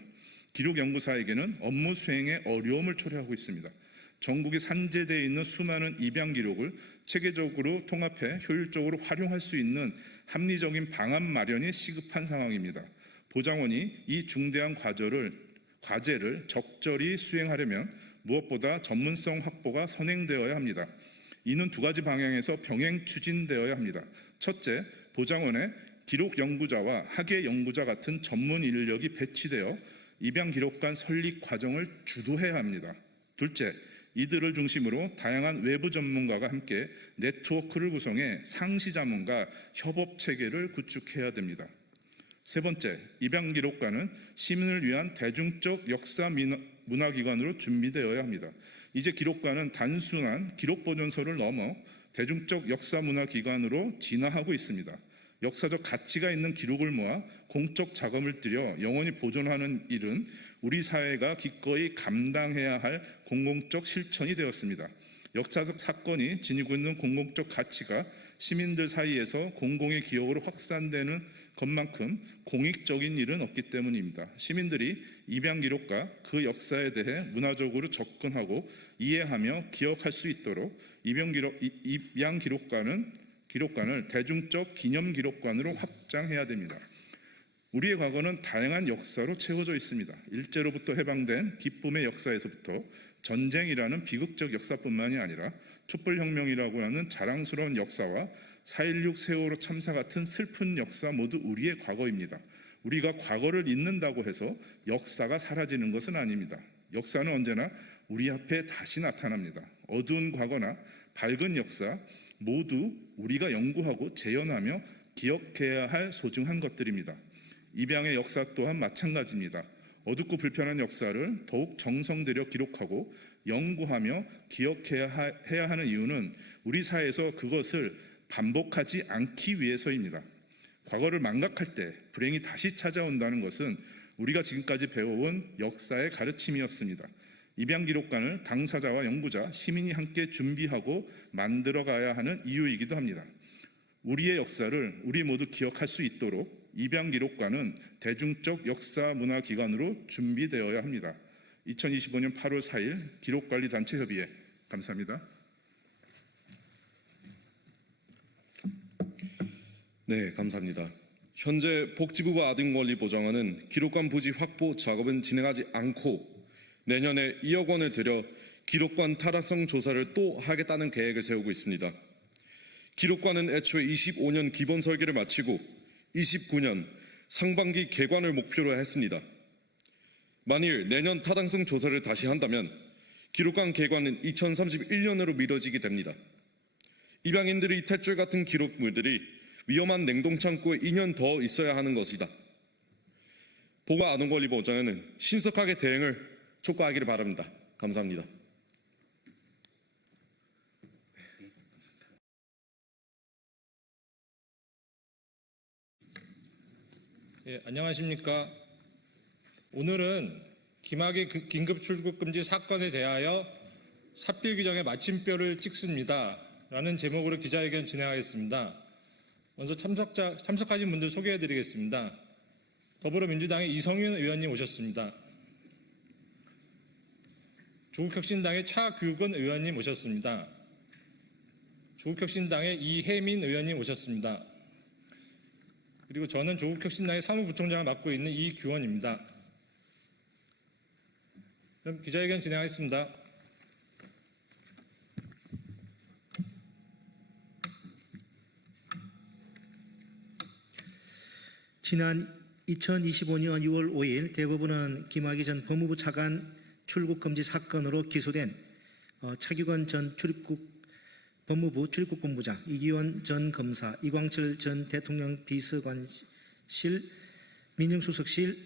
기록 연구사에게는 업무 수행에 어려움을 초래하고 있습니다. 전국에 산재되어 있는 수많은 입양 기록을 체계적으로 통합해 효율적으로 활용할 수 있는 합리적인 방안 마련이 시급한 상황입니다. 보장원이 이 중대한 과제를 적절히 수행하려면 무엇보다 전문성 확보가 선행되어야 합니다. 이는 두 가지 방향에서 병행 추진되어야 합니다. 첫째, 보장원에 기록 연구자와 학예 연구자 같은 전문 인력이 배치되어 입양 기록관 설립 과정을 주도해야 합니다. 둘째, 이들을 중심으로 다양한 외부 전문가가 함께 네트워크를 구성해 상시 자문과 협업 체계를 구축해야 됩니다. 세 번째, 입양 기록관은 시민을 위한 대중적 역사 문화기관으로 준비되어야 합니다. 이제 기록관은 단순한 기록 보존소를 넘어 대중적 역사 문화기관으로 진화하고 있습니다. 역사적 가치가 있는 기록을 모아 공적 자금을 들여 영원히 보존하는 일은 우리 사회가 기꺼이 감당해야 할 공공적 실천이 되었습니다. 역사적 사건이 지니고 있는 공공적 가치가 시민들 사이에서 공공의 기억으로 확산되는 것만큼 공익적인 일은 없기 때문입니다. 시민들이 입양 기록과 그 역사에 대해 문화적으로 접근하고 이해하며 기억할 수 있도록 입양 기록관을 대중적 기념 기록관으로 확장해야 됩니다. 우리의 과거는 다양한 역사로 채워져 있습니다. 일제로부터 해방된 기쁨의 역사에서부터 전쟁이라는 비극적 역사뿐만이 아니라 촛불혁명이라고 하는 자랑스러운 역사와 4.16 세월호 참사 같은 슬픈 역사 모두 우리의 과거입니다. 우리가 과거를 잊는다고 해서 역사가 사라지는 것은 아닙니다. 역사는 언제나 우리 앞에 다시 나타납니다. 어두운 과거나 밝은 역사 모두 우리가 연구하고 재현하며 기억해야 할 소중한 것들입니다. 입양의 역사 또한 마찬가지입니다. 어둡고 불편한 역사를 더욱 정성 들여 기록하고 연구하며 기억해야 하는 이유는 우리 사회에서 그것을 반복하지 않기 위해서입니다. 과거를 망각할 때 불행이 다시 찾아온다는 것은 우리가 지금까지 배워온 역사의 가르침이었습니다. 입양 기록관을 당사자와 연구자, 시민이 함께 준비하고 만들어가야 하는 이유이기도 합니다. 우리의 역사를 우리 모두 기억할 수 있도록 입양 기록관은 대중적 역사 문화 기관으로 준비되어야 합니다. 2025년 8월 4일 기록관리단체협의회 감사합니다. 네, 감사합니다. 현재 복지부가 아동권리 보장원은 기록관 부지 확보 작업은 진행하지 않고 내년에 2억 원을 들여 기록관 타당성 조사를 또 하겠다는 계획을 세우고 있습니다. 기록관은 애초에 25년 기본 설계를 마치고 29년 상반기 개관을 목표로 했습니다. 만일 내년 타당성 조사를 다시 한다면 기록관 개관은 2031년으로 미뤄지게 됩니다. 입양인들의 탯줄 같은 기록물들이 위험한 냉동창고에 2년 더 있어야 하는 것이다. 보건 아동권리 보장에는 신속하게 대응을 촉구하기를 바랍니다. 감사합니다. 예, 안녕하십니까. 오늘은 김학의 긴급 출국 금지 사건에 대하여 삽질 규정에 마침표를 찍습니다. 라는 제목으로 기자회견 진행하겠습니다. 먼저 참석하신 분들 소개해드리겠습니다. 더불어민주당의 이성윤 의원님 오셨습니다. 조국혁신당의 차규근 의원님 오셨습니다. 조국혁신당의 이혜민 의원님 오셨습니다. 그리고 저는 조국혁신당의 사무부총장을 맡고 있는 이규원입니다. 그럼 기자회견 진행하겠습니다. 지난 2025년 6월 5일 대법원은 김학의 전 법무부 차관 출국금지 사건으로 기소된 차규건 전 법무부 출입국본부장, 이기원 전 검사, 이광철 전 대통령 비서관실 민정수석실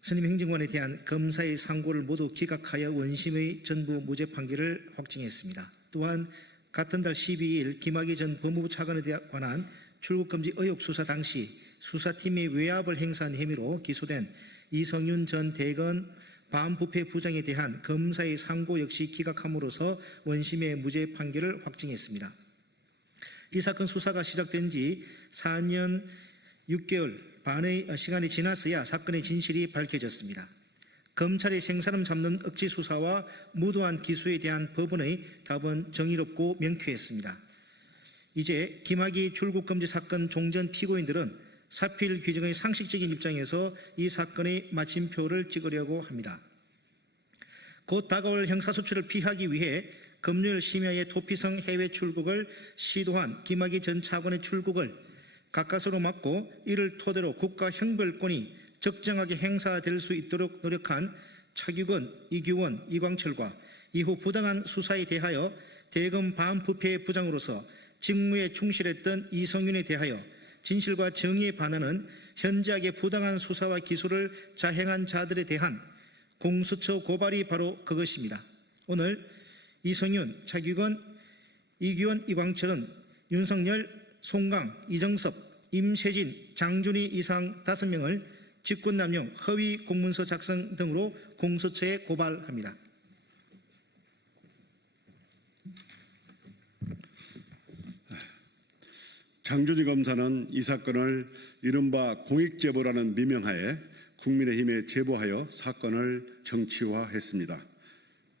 선임행정관에 대한 검사의 상고를 모두 기각하여 원심의 전부 무죄 판결을 확정했습니다. 또한 같은 달 12일 김학의 전 법무부 차관에 관한 출국금지 의혹 수사 당시 수사팀의 외압을 행사한 혐의로 기소된 이성윤 전 대검 반부패 부장에 대한 검사의 상고 역시 기각함으로써 원심의 무죄 판결을 확정했습니다. 이 사건 수사가 시작된 지 4년 6개월 반의 시간이 지났어야 사건의 진실이 밝혀졌습니다. 검찰의 생사람 잡는 억지 수사와 무도한 기소에 대한 법원의 답은 정의롭고 명쾌했습니다. 이제 김학의 출국금지 사건 종전 피고인들은 사필 규정의 상식적인 입장에서 이 사건의 마침표를 찍으려고 합니다. 곧 다가올 형사소출을 피하기 위해 검열 심야의 도피성 해외 출국을 시도한 김학의 전 차관의 출국을 가까스로 막고 이를 토대로 국가 형벌권이 적정하게 행사될 수 있도록 노력한 차규근, 이규원, 이광철과 이후 부당한 수사에 대하여 대검 반부패 부장으로서 직무에 충실했던 이성윤에 대하여 진실과 정의에 반하는 현저하게 부당한 수사와 기소를 자행한 자들에 대한 공수처 고발이 바로 그것입니다. 오늘 이성윤, 차규근, 이규원, 이광철은 윤석열, 송강, 이정섭, 임세진, 장준희 이상 5명을 직권남용, 허위 공문서 작성 등으로 공수처에 고발합니다. 장준희 검사는 이 사건을 이른바 공익제보라는 미명하에 국민의힘에 제보하여 사건을 정치화했습니다.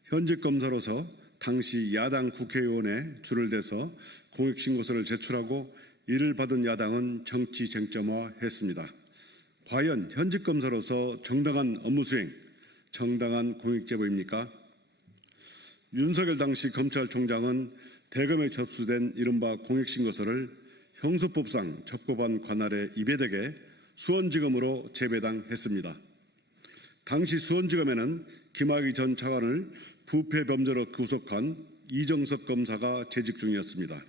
현직 검사로서 당시 야당 국회의원에 줄을 대서 공익신고서를 제출하고 이를 받은 야당은 정치 쟁점화했습니다. 과연 현직 검사로서 정당한 업무 수행, 정당한 공익제보입니까? 윤석열 당시 검찰총장은 대검에 접수된 이른바 공익신고서를 형소법상 적법한 관할에 입예되게 수원지검으로 재배당했습니다. 당시 수원지검에는 김학의 전 차관을 부패범죄로 구속한 이정석 검사가 재직 중이었습니다.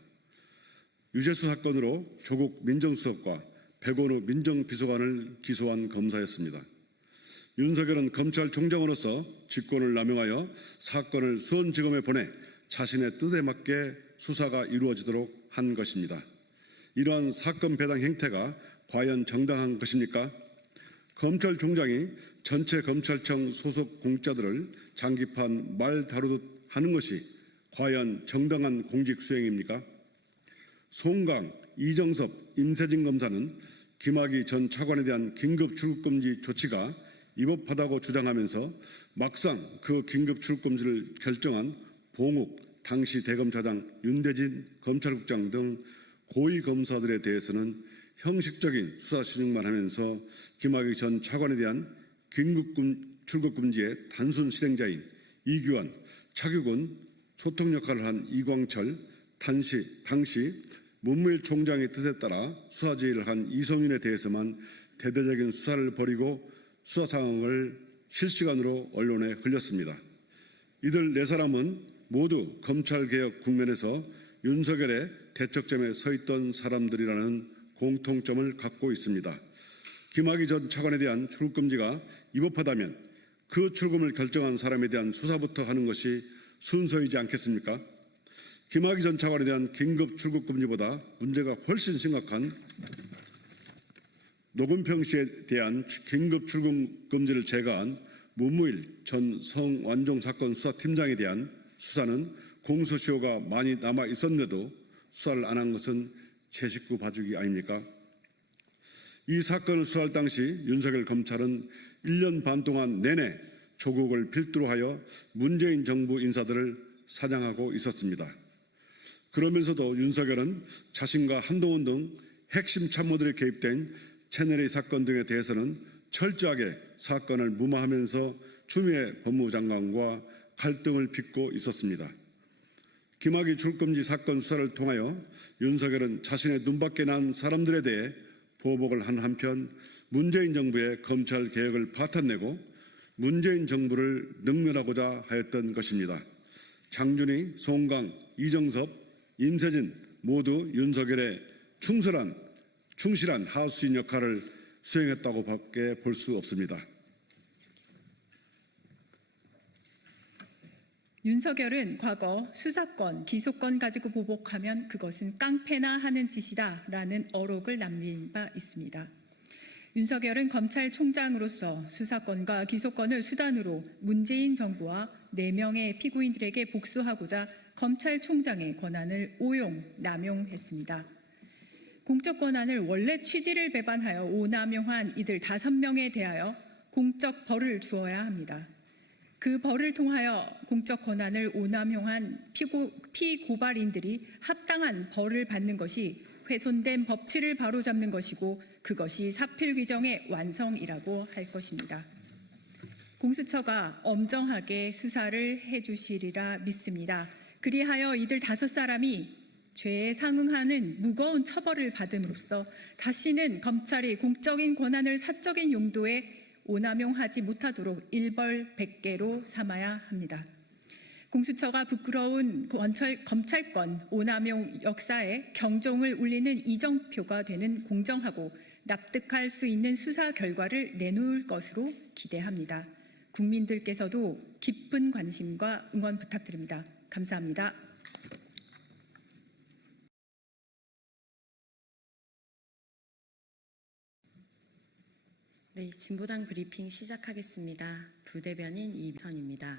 유재수 사건으로 조국 민정수석과 백원우 민정비서관을 기소한 검사였습니다. 윤석열은 검찰총장으로서 직권을 남용하여 사건을 수원지검에 보내 자신의 뜻에 맞게 수사가 이루어지도록 한 것입니다. 이러한 사건 배당 행태가 과연 정당한 것입니까? 검찰총장이 전체 검찰청 소속 공직자들을 장기판 말 다루듯 하는 것이 과연 정당한 공직 수행입니까? 송강, 이정섭, 임세진 검사는 김학의 전 차관에 대한 긴급 출국금지 조치가 위법하다고 주장하면서 막상 그 긴급 출국금지를 결정한 봉욱 당시 대검차장, 윤대진 검찰국장 등 고위 검사들에 대해서는 형식적인 수사 신용만 하면서 김학의 전 차관에 대한 긴급 출국금지의 단순 실행자인 이규환, 차규근, 소통 역할을 한 이광철, 당시 문무일 총장의 뜻에 따라 수사 지휘를 한 이성윤에 대해서만 대대적인 수사를 벌이고 수사 상황을 실시간으로 언론에 흘렸습니다. 이들 4사람은 모두 검찰개혁 국면에서 윤석열의 대척점에 서 있던 사람들이라는 공통점을 갖고 있습니다. 김학의 전 차관에 대한 출국금지가 위법하다면 그 출금을 결정한 사람에 대한 수사부터 하는 것이 순서이지 않겠습니까? 김학의 전 차관에 대한 긴급 출국금지보다 문제가 훨씬 심각한 노건평 씨에 대한 긴급 출국금지를 제거한 문무일 전 성완종 사건 수사팀장에 대한 수사는 공소시효가 많이 남아 있었는데도 수사를 안 한 것은 제 식구 봐주기 아닙니까? 이 사건을 수사할 당시 윤석열 검찰은 1년 반 동안 내내 조국을 필두로 하여 문재인 정부 인사들을 사냥하고 있었습니다. 그러면서도 윤석열은 자신과 한동훈 등 핵심 참모들이 개입된 채널A 사건 등에 대해서는 철저하게 사건을 무마하면서 추미애 법무부 장관과 갈등을 빚고 있었습니다. 김학의 출금지 사건 수사를 통하여 윤석열은 자신의 눈밖에 난 사람들에 대해 보복을 한 한편 문재인 정부의 검찰 개혁을 파탄내고 문재인 정부를 능멸하고자 하였던 것입니다. 장준희, 송강, 이정섭, 임세진 모두 윤석열의 충실한 하수인 역할을 수행했다고밖에 볼 수 없습니다. 윤석열은 과거 수사권, 기소권 가지고 보복하면 그것은 깡패나 하는 짓이다라는 어록을 남긴 바 있습니다. 윤석열은 검찰총장으로서 수사권과 기소권을 수단으로 문재인 정부와 4명의 피고인들에게 복수하고자 검찰총장의 권한을 오용, 남용했습니다. 공적 권한을 원래 취지를 배반하여 오남용한 이들 5명에 대하여 공적 벌을 주어야 합니다. 그 벌을 통하여 공적 권한을 오남용한 피고발인들이 합당한 벌을 받는 것이 훼손된 법치를 바로잡는 것이고 그것이 사필 규정의 완성이라고 할 것입니다. 공수처가 엄정하게 수사를 해주시리라 믿습니다. 그리하여 이들 5사람이 죄에 상응하는 무거운 처벌을 받음으로써 다시는 검찰이 공적인 권한을 사적인 용도에 오남용하지 못하도록 일벌백계로 삼아야 합니다. 공수처가 부끄러운 검찰권 오남용 역사에 경종을 울리는 이정표가 되는 공정하고 납득할 수 있는 수사 결과를 내놓을 것으로 기대합니다. 국민들께서도 깊은 관심과 응원 부탁드립니다. 감사합니다. 네, 진보당 브리핑 시작하겠습니다. 부대변인 이선입니다.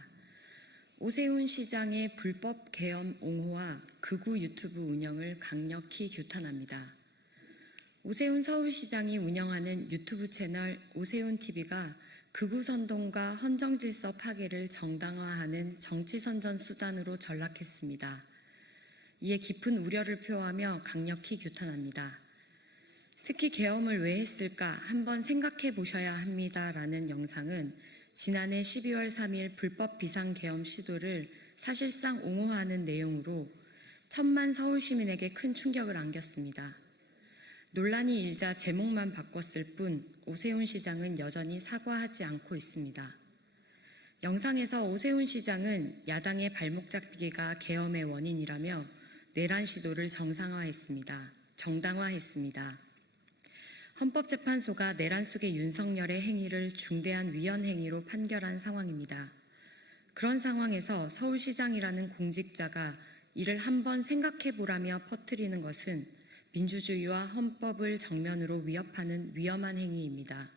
오세훈 시장의 불법 계엄 옹호와 극우 유튜브 운영을 강력히 규탄합니다. 오세훈 서울시장이 운영하는 유튜브 채널 오세훈TV가 극우 선동과 헌정질서 파괴를 정당화하는 정치선전 수단으로 전락했습니다. 이에 깊은 우려를 표하며 강력히 규탄합니다. 특히 계엄을 왜 했을까 한번 생각해 보셔야 합니다라는 영상은 지난해 12월 3일 불법 비상계엄 시도를 사실상 옹호하는 내용으로 1,000만 서울 시민에게 큰 충격을 안겼습니다. 논란이 일자 제목만 바꿨을 뿐 오세훈 시장은 여전히 사과하지 않고 있습니다. 영상에서 오세훈 시장은 야당의 발목 잡기가 계엄의 원인이라며 내란 시도를 정당화했습니다. 헌법재판소가 내란 속의 윤석열의 행위를 중대한 위헌 행위로 판결한 상황입니다. 그런 상황에서 서울시장이라는 공직자가 이를 한번 생각해보라며 퍼뜨리는 것은 민주주의와 헌법을 정면으로 위협하는 위험한 행위입니다.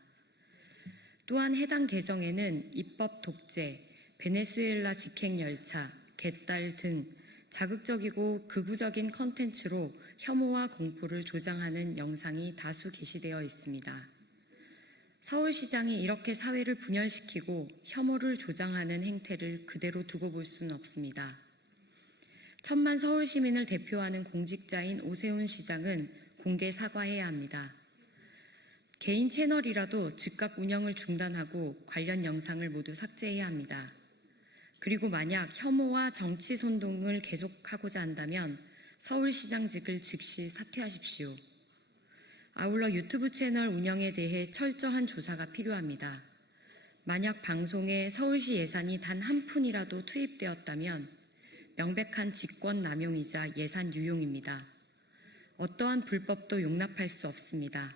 또한 해당 개정에는 입법 독재, 베네수엘라 직행열차, 개딸 등 자극적이고 극우적인 컨텐츠로 혐오와 공포를 조장하는 영상이 다수 게시되어 있습니다. 서울시장이 이렇게 사회를 분열시키고 혐오를 조장하는 행태를 그대로 두고 볼 수는 없습니다. 1,000만 서울 시민을 대표하는 공직자인 오세훈 시장은 공개 사과해야 합니다. 개인 채널이라도 즉각 운영을 중단하고 관련 영상을 모두 삭제해야 합니다. 그리고 만약 혐오와 정치 선동을 계속하고자 한다면 서울시장직을 즉시 사퇴하십시오. 아울러 유튜브 채널 운영에 대해 철저한 조사가 필요합니다. 만약 방송에 서울시 예산이 단 한 푼이라도 투입되었다면 명백한 직권 남용이자 예산 유용입니다. 어떠한 불법도 용납할 수 없습니다.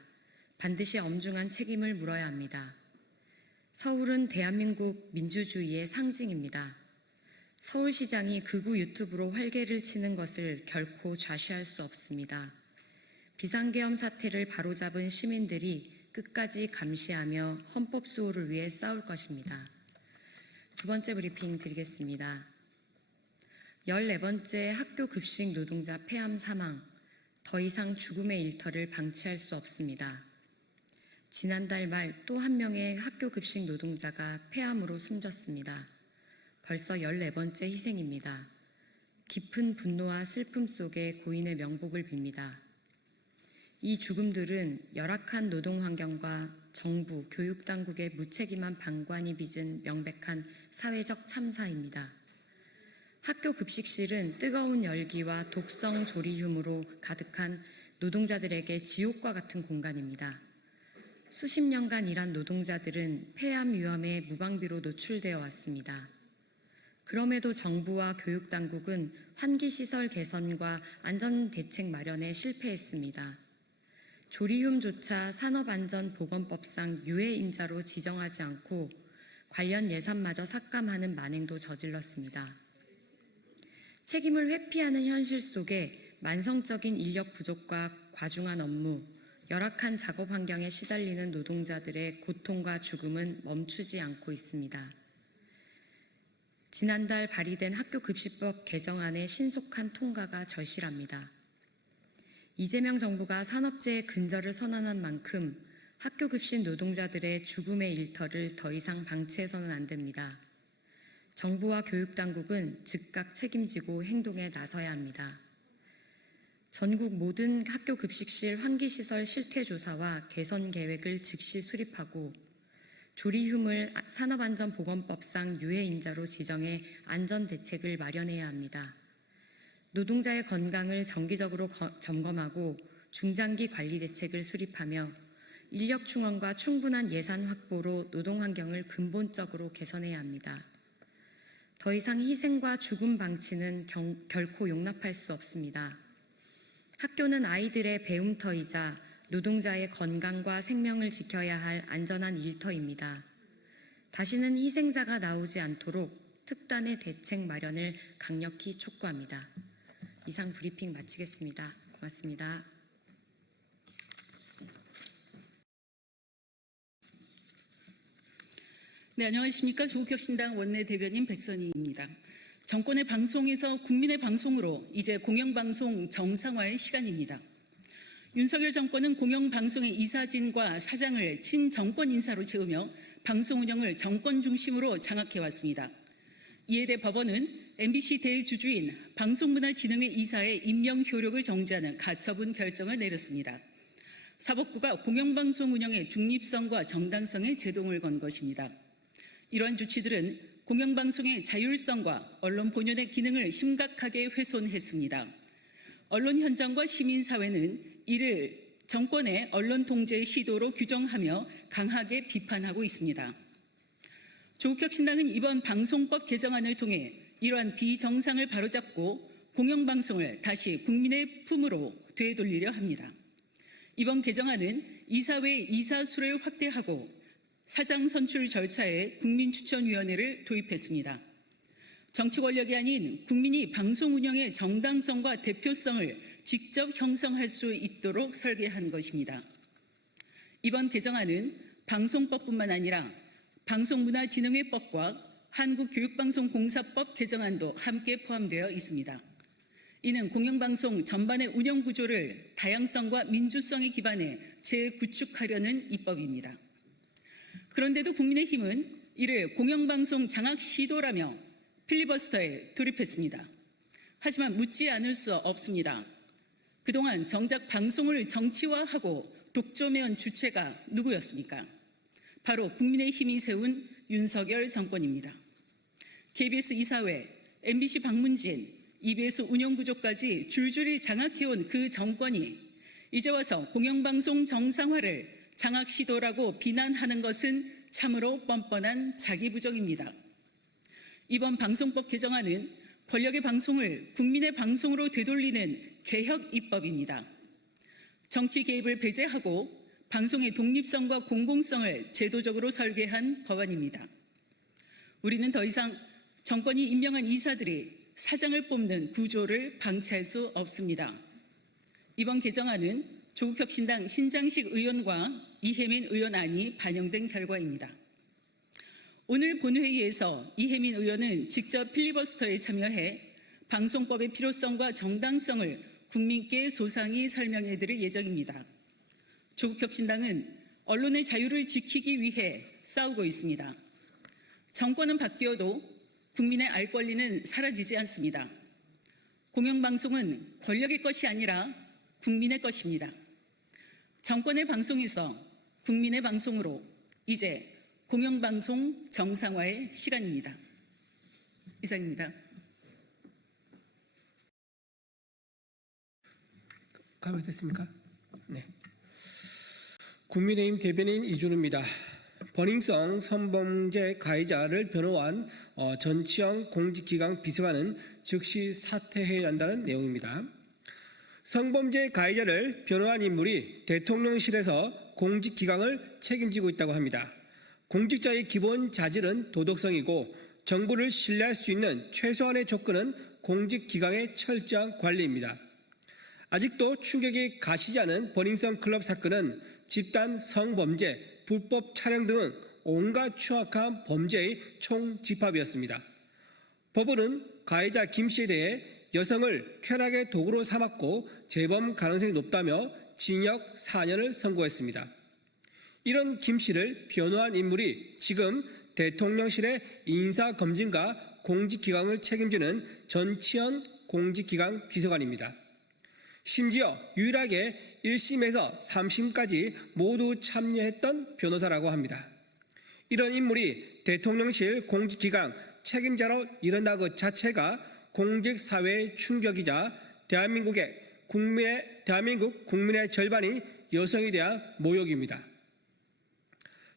반드시 엄중한 책임을 물어야 합니다. 서울은 대한민국 민주주의의 상징입니다. 서울시장이 극우 유튜브로 활개를 치는 것을 결코 좌시할 수 없습니다. 비상계엄 사태를 바로잡은 시민들이 끝까지 감시하며 헌법 수호를 위해 싸울 것입니다. 두 번째 브리핑 드리겠습니다. 14번째 학교 급식 노동자 폐암 사망, 더 이상 죽음의 일터를 방치할 수 없습니다. 지난달 말 또 한 명의 학교 급식 노동자가 폐암으로 숨졌습니다. 벌써 14번째 희생입니다. 깊은 분노와 슬픔 속에 고인의 명복을 빕니다. 이 죽음들은 열악한 노동 환경과 정부, 교육당국의 무책임한 방관이 빚은 명백한 사회적 참사입니다. 학교 급식실은 뜨거운 열기와 독성 조리흉으로 가득한 노동자들에게 지옥과 같은 공간입니다. 수십 년간 일한 노동자들은 폐암 위험에 무방비로 노출되어 왔습니다. 그럼에도 정부와 교육당국은 환기시설 개선과 안전대책 마련에 실패했습니다. 조리흉조차 산업안전보건법상 유해인자로 지정하지 않고 관련 예산마저 삭감하는 만행도 저질렀습니다. 책임을 회피하는 현실 속에 만성적인 인력 부족과 과중한 업무, 열악한 작업 환경에 시달리는 노동자들의 고통과 죽음은 멈추지 않고 있습니다. 지난달 발의된 학교급식법 개정안의 신속한 통과가 절실합니다. 이재명 정부가 산업재해 근절을 선언한 만큼 학교급식 노동자들의 죽음의 일터를 더 이상 방치해서는 안 됩니다. 정부와 교육당국은 즉각 책임지고 행동에 나서야 합니다. 전국 모든 학교급식실 환기시설 실태조사와 개선 계획을 즉시 수립하고 조리휴물 산업안전보건법상 유해인자로 지정해 안전대책을 마련해야 합니다. 노동자의 건강을 정기적으로 점검하고 중장기 관리 대책을 수립하며 인력 충원과 충분한 예산 확보로 노동환경을 근본적으로 개선해야 합니다. 더 이상 희생과 죽음 방치는 결코 용납할 수 없습니다. 학교는 아이들의 배움터이자 노동자의 건강과 생명을 지켜야 할 안전한 일터입니다. 다시는 희생자가 나오지 않도록 특단의 대책 마련을 강력히 촉구합니다. 이상 브리핑 마치겠습니다. 고맙습니다. 네, 안녕하십니까. 조국혁신당 원내대변인 백선희입니다. 정권의 방송에서 국민의 방송으로 이제 공영방송 정상화의 시간입니다. 윤석열 정권은 공영방송의 이사진과 사장을 친정권 인사로 채우며 방송 운영을 정권 중심으로 장악해왔습니다. 이에 대해 법원은 MBC 대주주인 방송문화진흥회 이사의 임명 효력을 정지하는 가처분 결정을 내렸습니다. 사법부가 공영방송 운영의 중립성과 정당성에 제동을 건 것입니다. 이러한 조치들은 공영방송의 자율성과 언론 본연의 기능을 심각하게 훼손했습니다. 언론 현장과 시민사회는 이를 정권의 언론 통제 시도로 규정하며 강하게 비판하고 있습니다. 조국혁신당은 이번 방송법 개정안을 통해 이러한 비정상을 바로잡고 공영방송을 다시 국민의 품으로 되돌리려 합니다. 이번 개정안은 이사회의 이사수를 확대하고 사장 선출 절차에 국민추천위원회를 도입했습니다. 정치 권력이 아닌 국민이 방송 운영의 정당성과 대표성을 직접 형성할 수 있도록 설계한 것입니다. 이번 개정안은 방송법뿐만 아니라 방송문화진흥회법과 한국교육방송공사법 개정안도 함께 포함되어 있습니다. 이는 공영방송 전반의 운영구조를 다양성과 민주성에 기반해 재구축하려는 입법입니다. 그런데도 국민의힘은 이를 공영방송 장악 시도라며 필리버스터에 돌입했습니다. 하지만 묻지 않을 수 없습니다. 그동안 정작 방송을 정치화하고 독점해온 주체가 누구였습니까? 바로 국민의힘이 세운 윤석열 정권입니다. KBS 이사회, MBC 방문진, EBS 운영구조까지 줄줄이 장악해온 그 정권이 이제 와서 공영방송 정상화를 장악 시도라고 비난하는 것은 참으로 뻔뻔한 자기부정입니다. 이번 방송법 개정안은 권력의 방송을 국민의 방송으로 되돌리는 개혁 입법입니다. 정치 개입을 배제하고 방송의 독립성과 공공성을 제도적으로 설계한 법안입니다. 우리는 더 이상 정권이 임명한 이사들이 사장을 뽑는 구조를 방치할 수 없습니다. 이번 개정안은 조국혁신당 신장식 의원과 이혜민 의원 안이 반영된 결과입니다. 오늘 본회의에서 이혜민 의원은 직접 필리버스터에 참여해 방송법의 필요성과 정당성을 국민께 소상히 설명해 드릴 예정입니다. 조국혁신당은 언론의 자유를 지키기 위해 싸우고 있습니다. 정권은 바뀌어도 국민의 알 권리는 사라지지 않습니다. 공영방송은 권력의 것이 아니라 국민의 것입니다. 정권의 방송에서 국민의 방송으로 이제 공영방송 정상화의 시간입니다. 이상입니다. 감회됐습니까? 네. 국민의힘 대변인 이준우입니다. 버닝썬 성범죄 가해자를 변호한 전치영 공직기강 비서관은 즉시 사퇴해야 한다는 내용입니다. 성범죄 가해자를 변호한 인물이 대통령실에서 공직기강을 책임지고 있다고 합니다. 공직자의 기본 자질은 도덕성이고 정부를 신뢰할 수 있는 최소한의 조건은 공직기강의 철저한 관리입니다. 아직도 충격이 가시지 않은 버닝썬 클럽 사건은 집단 성범죄, 불법 촬영 등 온갖 추악한 범죄의 총집합이었습니다. 법원은 가해자 김 씨에 대해 여성을 쾌락의 도구로 삼았고 재범 가능성이 높다며 징역 4년을 선고했습니다. 이런 김 씨를 변호한 인물이 지금 대통령실의 인사검증과 공직기강을 책임지는 전치현 공직기강 비서관입니다. 심지어 유일하게 1심에서 3심까지 모두 참여했던 변호사라고 합니다. 이런 인물이 대통령실 공직기강 책임자로 일어나 것 자체가 공직사회의 충격이자 대한민국 국민의 절반이 여성에 대한 모욕입니다.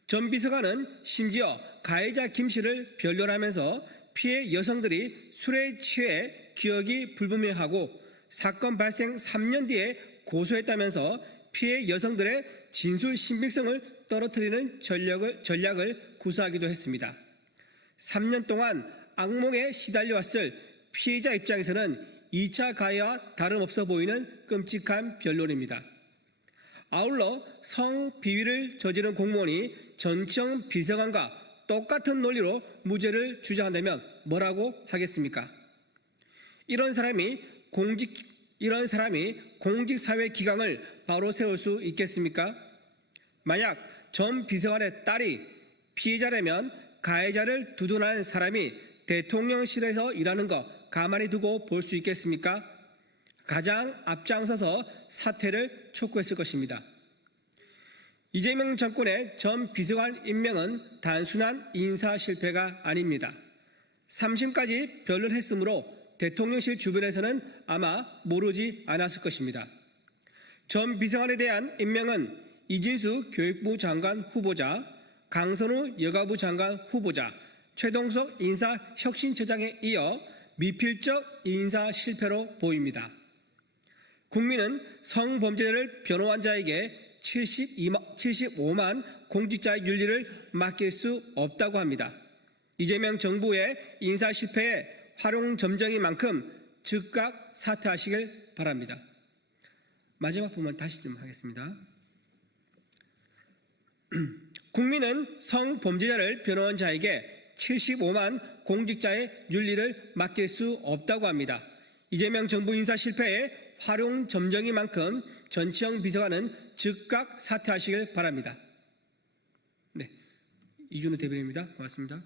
전 비서관은 심지어 가해자 김 씨를 변론하면서 피해 여성들이 술에 취해 기억이 불분명하고 사건 발생 3년 뒤에 고소했다면서 피해 여성들의 진술 신빙성을 떨어뜨리는 전략을 구사하기도 했습니다. 3년 동안 악몽에 시달려왔을 피해자 입장에서는 2차 가해와 다름없어 보이는 끔찍한 변론입니다. 아울러 성비위를 저지른 공무원이 전치현 비서관과 똑같은 논리로 무죄를 주장한다면 뭐라고 하겠습니까? 이런 사람이 공직사회 기강을 바로 세울 수 있겠습니까? 만약 전 비서관의 딸이 피해자라면 가해자를 두둔하는 사람이 대통령실에서 일하는 거 가만히 두고 볼 수 있겠습니까? 가장 앞장서서 사퇴를 촉구했을 것입니다. 이재명 정권의 전 비서관 임명은 단순한 인사 실패가 아닙니다. 3심까지 변론했으므로 대통령실 주변에서는 아마 모르지 않았을 것입니다. 전 비서관에 대한 임명은 이진수 교육부 장관 후보자, 강선우 여가부 장관 후보자, 최동석 인사혁신처장에 이어 미필적 인사 실패로 보입니다. 국민은 성범죄를 변호한 자에게 75만 공직자의 윤리를 맡길 수 없다고 합니다. 이재명 정부의 인사 실패에 활용 점정인 만큼 즉각 사퇴하시길 바랍니다. 마지막 부분 다시 좀 하겠습니다. 국민은 성범죄자를 변호한 자에게 75만 공직자의 윤리를 맡길 수 없다고 합니다. 이재명 정부 인사 실패에 활용 점정인 만큼 전치현 비서관은 즉각 사퇴하시길 바랍니다. 네, 이준우 대변인입니다. 고맙습니다.